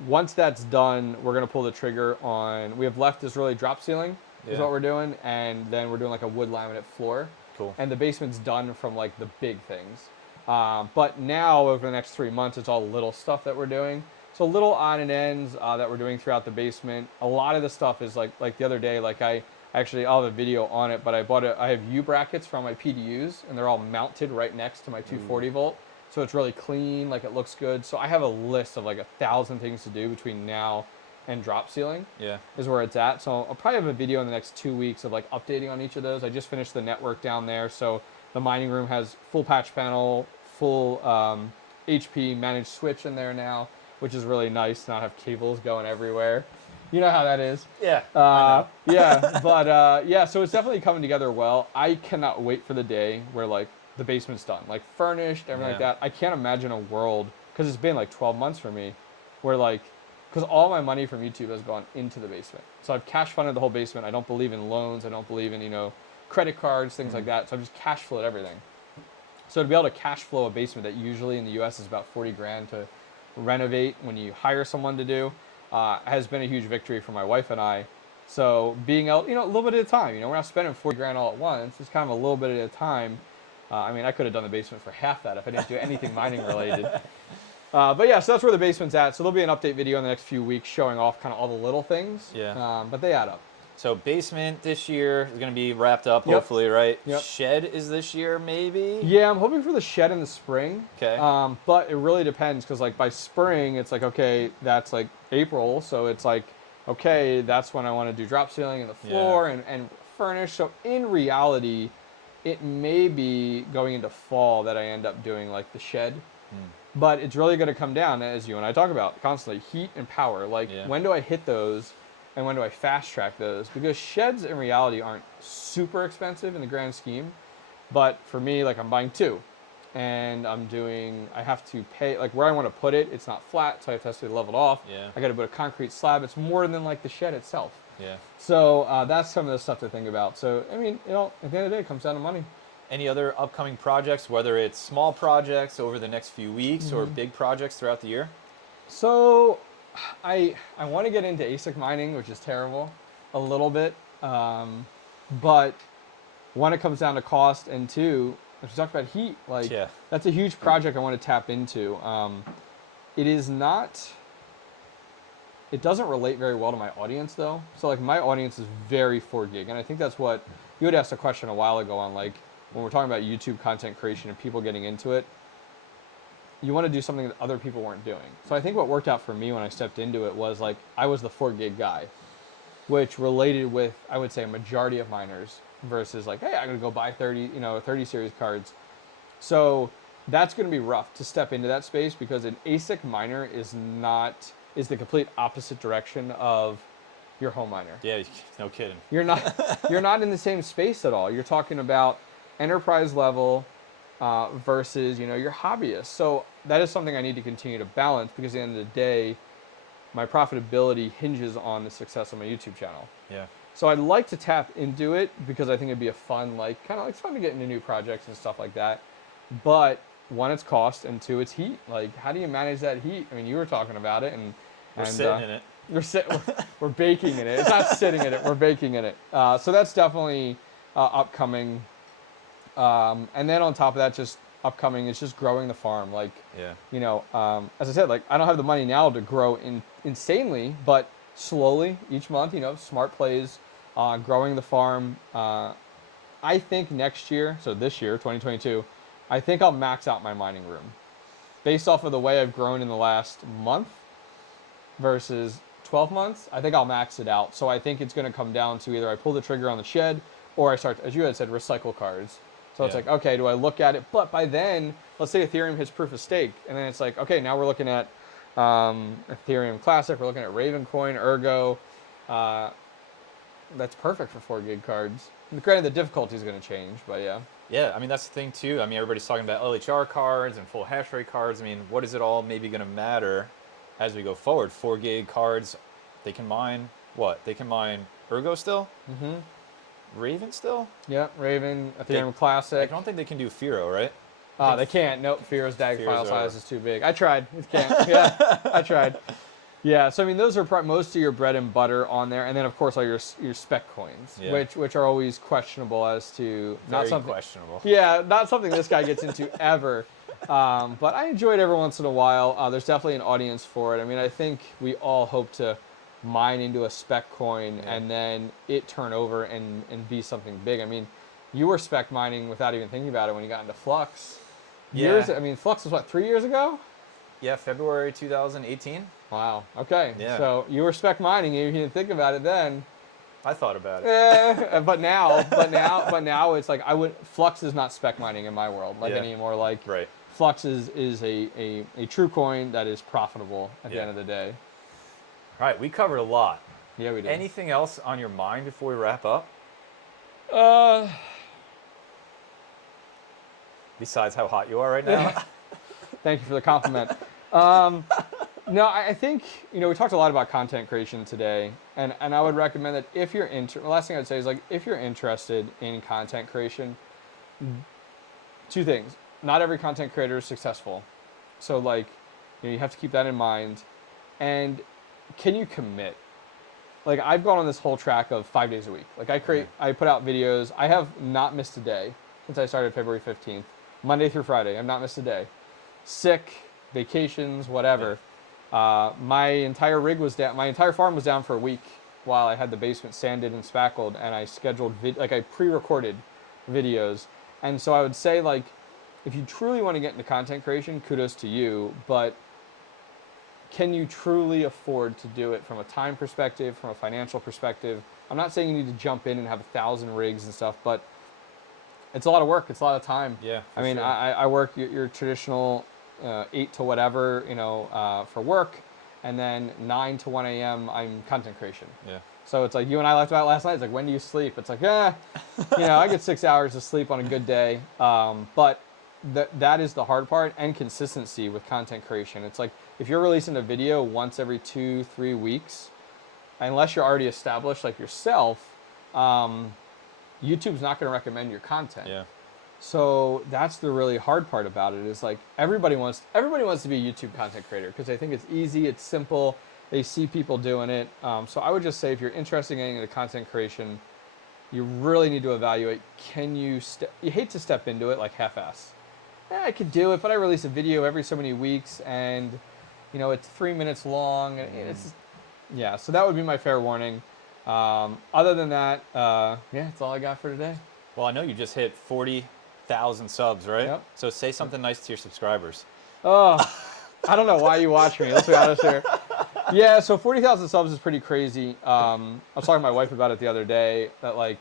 Once that's done, we're going to pull the trigger on, we have left this really drop ceiling is what we're doing. And then we're doing like a wood laminate floor. Cool. And the basement's done from like the big things. But now over the next 3 months, it's all little stuff that we're doing. So little on and ends that we're doing throughout the basement. A lot of the stuff is like the other day, like I'll have a video on it, but I have U brackets from my PDUs, and they're all mounted right next to my 240 volt. So it's really clean, like it looks good. So I have a list of like 1,000 things to do between now and drop ceiling. Yeah. Is where it's at. So I'll probably have a video in the next 2 weeks of like updating on each of those. I just finished the network down there. So the mining room has full patch panel, full HP managed switch in there now, which is really nice to not have cables going everywhere. You know how that is. Yeah. I know. Yeah, but yeah, so it's definitely coming together well. I cannot wait for the day where like the basement's done, like furnished, everything like that. I can't imagine a world, because it's been like 12 months for me, where like, because all my money from YouTube has gone into the basement. So I've cash funded the whole basement. I don't believe in loans. I don't believe in, credit cards, things like that. So I've just cash flowed everything. So to be able to cash flow a basement that usually in the US is about 40 grand to renovate when you hire someone to do, has been a huge victory for my wife and I. So being able, a little bit at a time, we're not spending 40 grand all at once. It's kind of a little bit at a time. I mean, I could have done the basement for half that if I didn't do anything mining related. But yeah, so that's where the basement's at. So there'll be an update video in the next few weeks showing off kind of all the little things. Yeah. But they add up. So basement this year is going to be wrapped up, hopefully, right? Yep. Shed is this year, maybe? Yeah, I'm hoping for the shed in the spring. Okay. But it really depends, because like by spring, it's like, okay, that's like April. So it's like, okay, that's when I want to do drop ceiling and the floor and furnish. So in reality, it may be going into fall that I end up doing like the shed. But it's really going to come down, as you and I talk about constantly, heat and power. Like, when do I hit those and when do I fast track those? Because sheds in reality aren't super expensive in the grand scheme. But for me, like I'm buying 2. And I have to pay, like where I want to put it, it's not flat, so I have to level it off. I got to put a concrete slab. It's more than like the shed itself. So that's some of the stuff to think about. So, I mean, at the end of the day, it comes down to money. Any other upcoming projects, whether it's small projects over the next few weeks or big projects throughout the year? So I want to get into ASIC mining, which is terrible, a little bit. But one, it comes down to cost, and two, if you talk about heat, like that's a huge project I want to tap into. It doesn't relate very well to my audience though. So like my audience is very 4 gig, and I think that's what you had asked a question a while ago on, like when we're talking about YouTube content creation and people getting into it, you want to do something that other people weren't doing. So I think what worked out for me when I stepped into it was like I was the 4 gig guy, which related with, I would say, a majority of miners versus like, hey, I'm going to go buy 30 series cards. So that's going to be rough to step into that space, because an ASIC miner is the complete opposite direction of your home miner. Yeah, no kidding. You're not in the same space at all. You're talking about enterprise level versus your hobbyist. So that is something I need to continue to balance, because at the end of the day, my profitability hinges on the success of my YouTube channel. Yeah. So I'd like to tap into it, because I think it'd be a fun, it's fun to get into new projects and stuff like that. But one, it's cost, and two, it's heat. Like, how do you manage that heat? I mean, you were talking about it, and we're sitting in it. We're baking in it. It's not sitting in it. We're baking in it. So that's definitely upcoming. And then on top of that, just upcoming is just growing the farm. Like, as I said, like I don't have the money now to grow insanely, but slowly each month, smart plays, growing the farm. I think next year, so this year, 2022, I think I'll max out my mining room based off of the way I've grown in the last month versus 12 months. I think I'll max it out. So I think it's going to come down to either I pull the trigger on the shed, or I start, as you had said, recycle cards. So it's like, okay, do I look at it? But by then, let's say Ethereum hits proof of stake, and then it's like, okay, now we're looking at Ethereum Classic, we're looking at Ravencoin, Ergo. That's perfect for 4 gig cards. Granted, the difficulty is going to change, but yeah. Yeah, I mean, that's the thing too. I mean, everybody's talking about LHR cards and full hash rate cards. I mean, what is it all maybe going to matter as we go forward? 4 gig cards They can mine what? They can mine Ergo still? Mm-hmm. Raven still? Yeah, Raven, Ethereum Classic. I don't think they can do Firo, right? They can't. Nope, Fear's DAG Fear's file size over. is too big. I tried. It can't. Yeah, I tried. Yeah, so I mean, those are most of your bread and butter on there, and then of course all your spec coins, which are always questionable as to Very questionable. Yeah, not something this guy gets into ever. But I enjoy it every once in a while. There's definitely an audience for it. I mean, I think we all hope to mine into a spec coin and then it turn over and be something big. I mean, you were spec mining without even thinking about it when you got into Flux. I mean, Flux was what, 3 years ago? Yeah, February 2018. Wow. Okay. Yeah. So you were spec mining. You didn't think about it then. I thought about it. But now it's like Flux is not spec mining in my world anymore. Like right. Flux is a true coin that is profitable at the end of the day. All right, we covered a lot. Yeah, we did. Anything else on your mind before we wrap up? Besides how hot you are right now. Thank you for the compliment. No, I think, we talked a lot about content creation today, and I would recommend that if you're the last thing I'd say is, like, if you're interested in content creation, two things. Not every content creator is successful. So, like, you have to keep that in mind. And can you commit? Like, I've gone on this whole track of 5 days a week. Like, I put out videos. I have not missed a day since I started February 15th. Monday through Friday, I've not missed a day. Sick, vacations, whatever. My entire rig was down. My entire farm was down for a week while I had the basement sanded and spackled, and I scheduled, I pre-recorded videos. And so I would say, like, if you truly want to get into content creation, kudos to you, but can you truly afford to do it from a time perspective, from a financial perspective? I'm not saying you need to jump in and have 1,000 rigs and stuff, but it's a lot of work. It's a lot of time. Yeah. I mean, sure. I work your traditional 8 to whatever, for work, and then 9 to 1 a.m. I'm content creation. Yeah. So it's like you and I laughed about last night. It's like, when do you sleep? It's like, I get 6 hours of sleep on a good day. But that is the hard part, and consistency with content creation. It's like, if you're releasing a video once every 2-3 weeks, unless you're already established like yourself, YouTube's not going to recommend your content. Yeah. So that's the really hard part about it, is like everybody wants to be a YouTube content creator because they think it's easy, it's simple, they see people doing it. So I would just say, if you're interested in getting into content creation, you really need to evaluate, you hate to step into it like half-ass. I could do it, but I release a video every so many weeks, and it's 3 minutes long, and so that would be my fair warning. Other than that, that's all I got for today. Well, I know you just hit 40,000 subs, right? Yep. So say something nice to your subscribers. Oh, I don't know why you watch me. Let's be honest here. Yeah, so 40,000 subs is pretty crazy. I was talking to my wife about it the other day, that I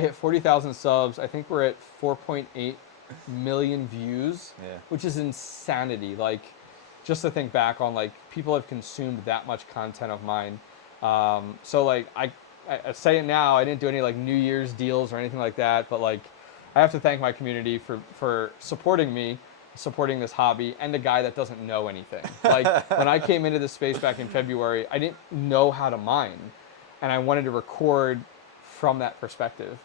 hit 40,000 subs. I think we're at 4.8 million views, which is insanity. Like, just to think back on, like, people have consumed that much content of mine. So like, I say it now, I didn't do any like New Year's deals or anything like that, but like, I have to thank my community for supporting me, supporting this hobby, and a guy that doesn't know anything. Like, when I came into this space back in February, I didn't know how to mine, and I wanted to record from that perspective.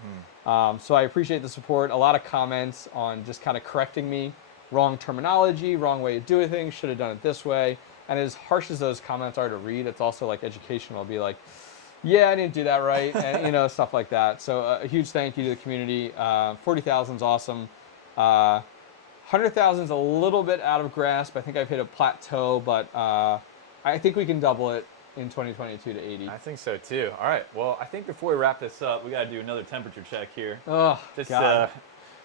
So I appreciate the support. A lot of comments on just kind of correcting me, wrong terminology, wrong way of doing things, should have done it this way. And as harsh as those comments are to read, it's also like educational. I'll be like, yeah, I didn't do that right, and stuff like that. So a huge thank you to the community. 40,000 is awesome. 100,000 is a little bit out of grasp. I think I've hit a plateau, but I think we can double it in 2022 to 80. I think so too. All right. Well, I think before we wrap this up, we got to do another temperature check here. Oh, God.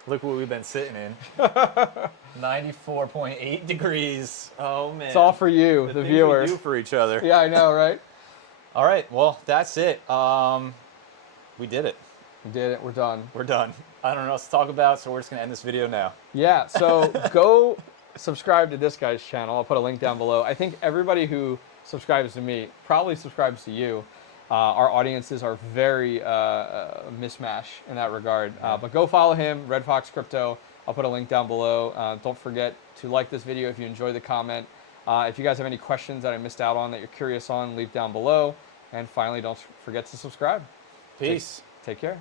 Look what we've been sitting in. 94.8 degrees. Oh, man. It's all for you, the viewers. We do for each other. Yeah, I know, right? All right. Well, that's it. We did it. We did it. We're done. We're done. I don't know what else to talk about, so we're just going to end this video now. Yeah. So go subscribe to this guy's channel. I'll put a link down below. I think everybody who subscribes to me probably subscribes to you. Our audiences are very mishmash in that regard. But go follow him, Red Fox Crypto. I'll put a link down below. Don't forget to like this video if you enjoy the comment. If you guys have any questions that I missed out on that you're curious on, leave down below. And finally, don't forget to subscribe. Peace. Take care.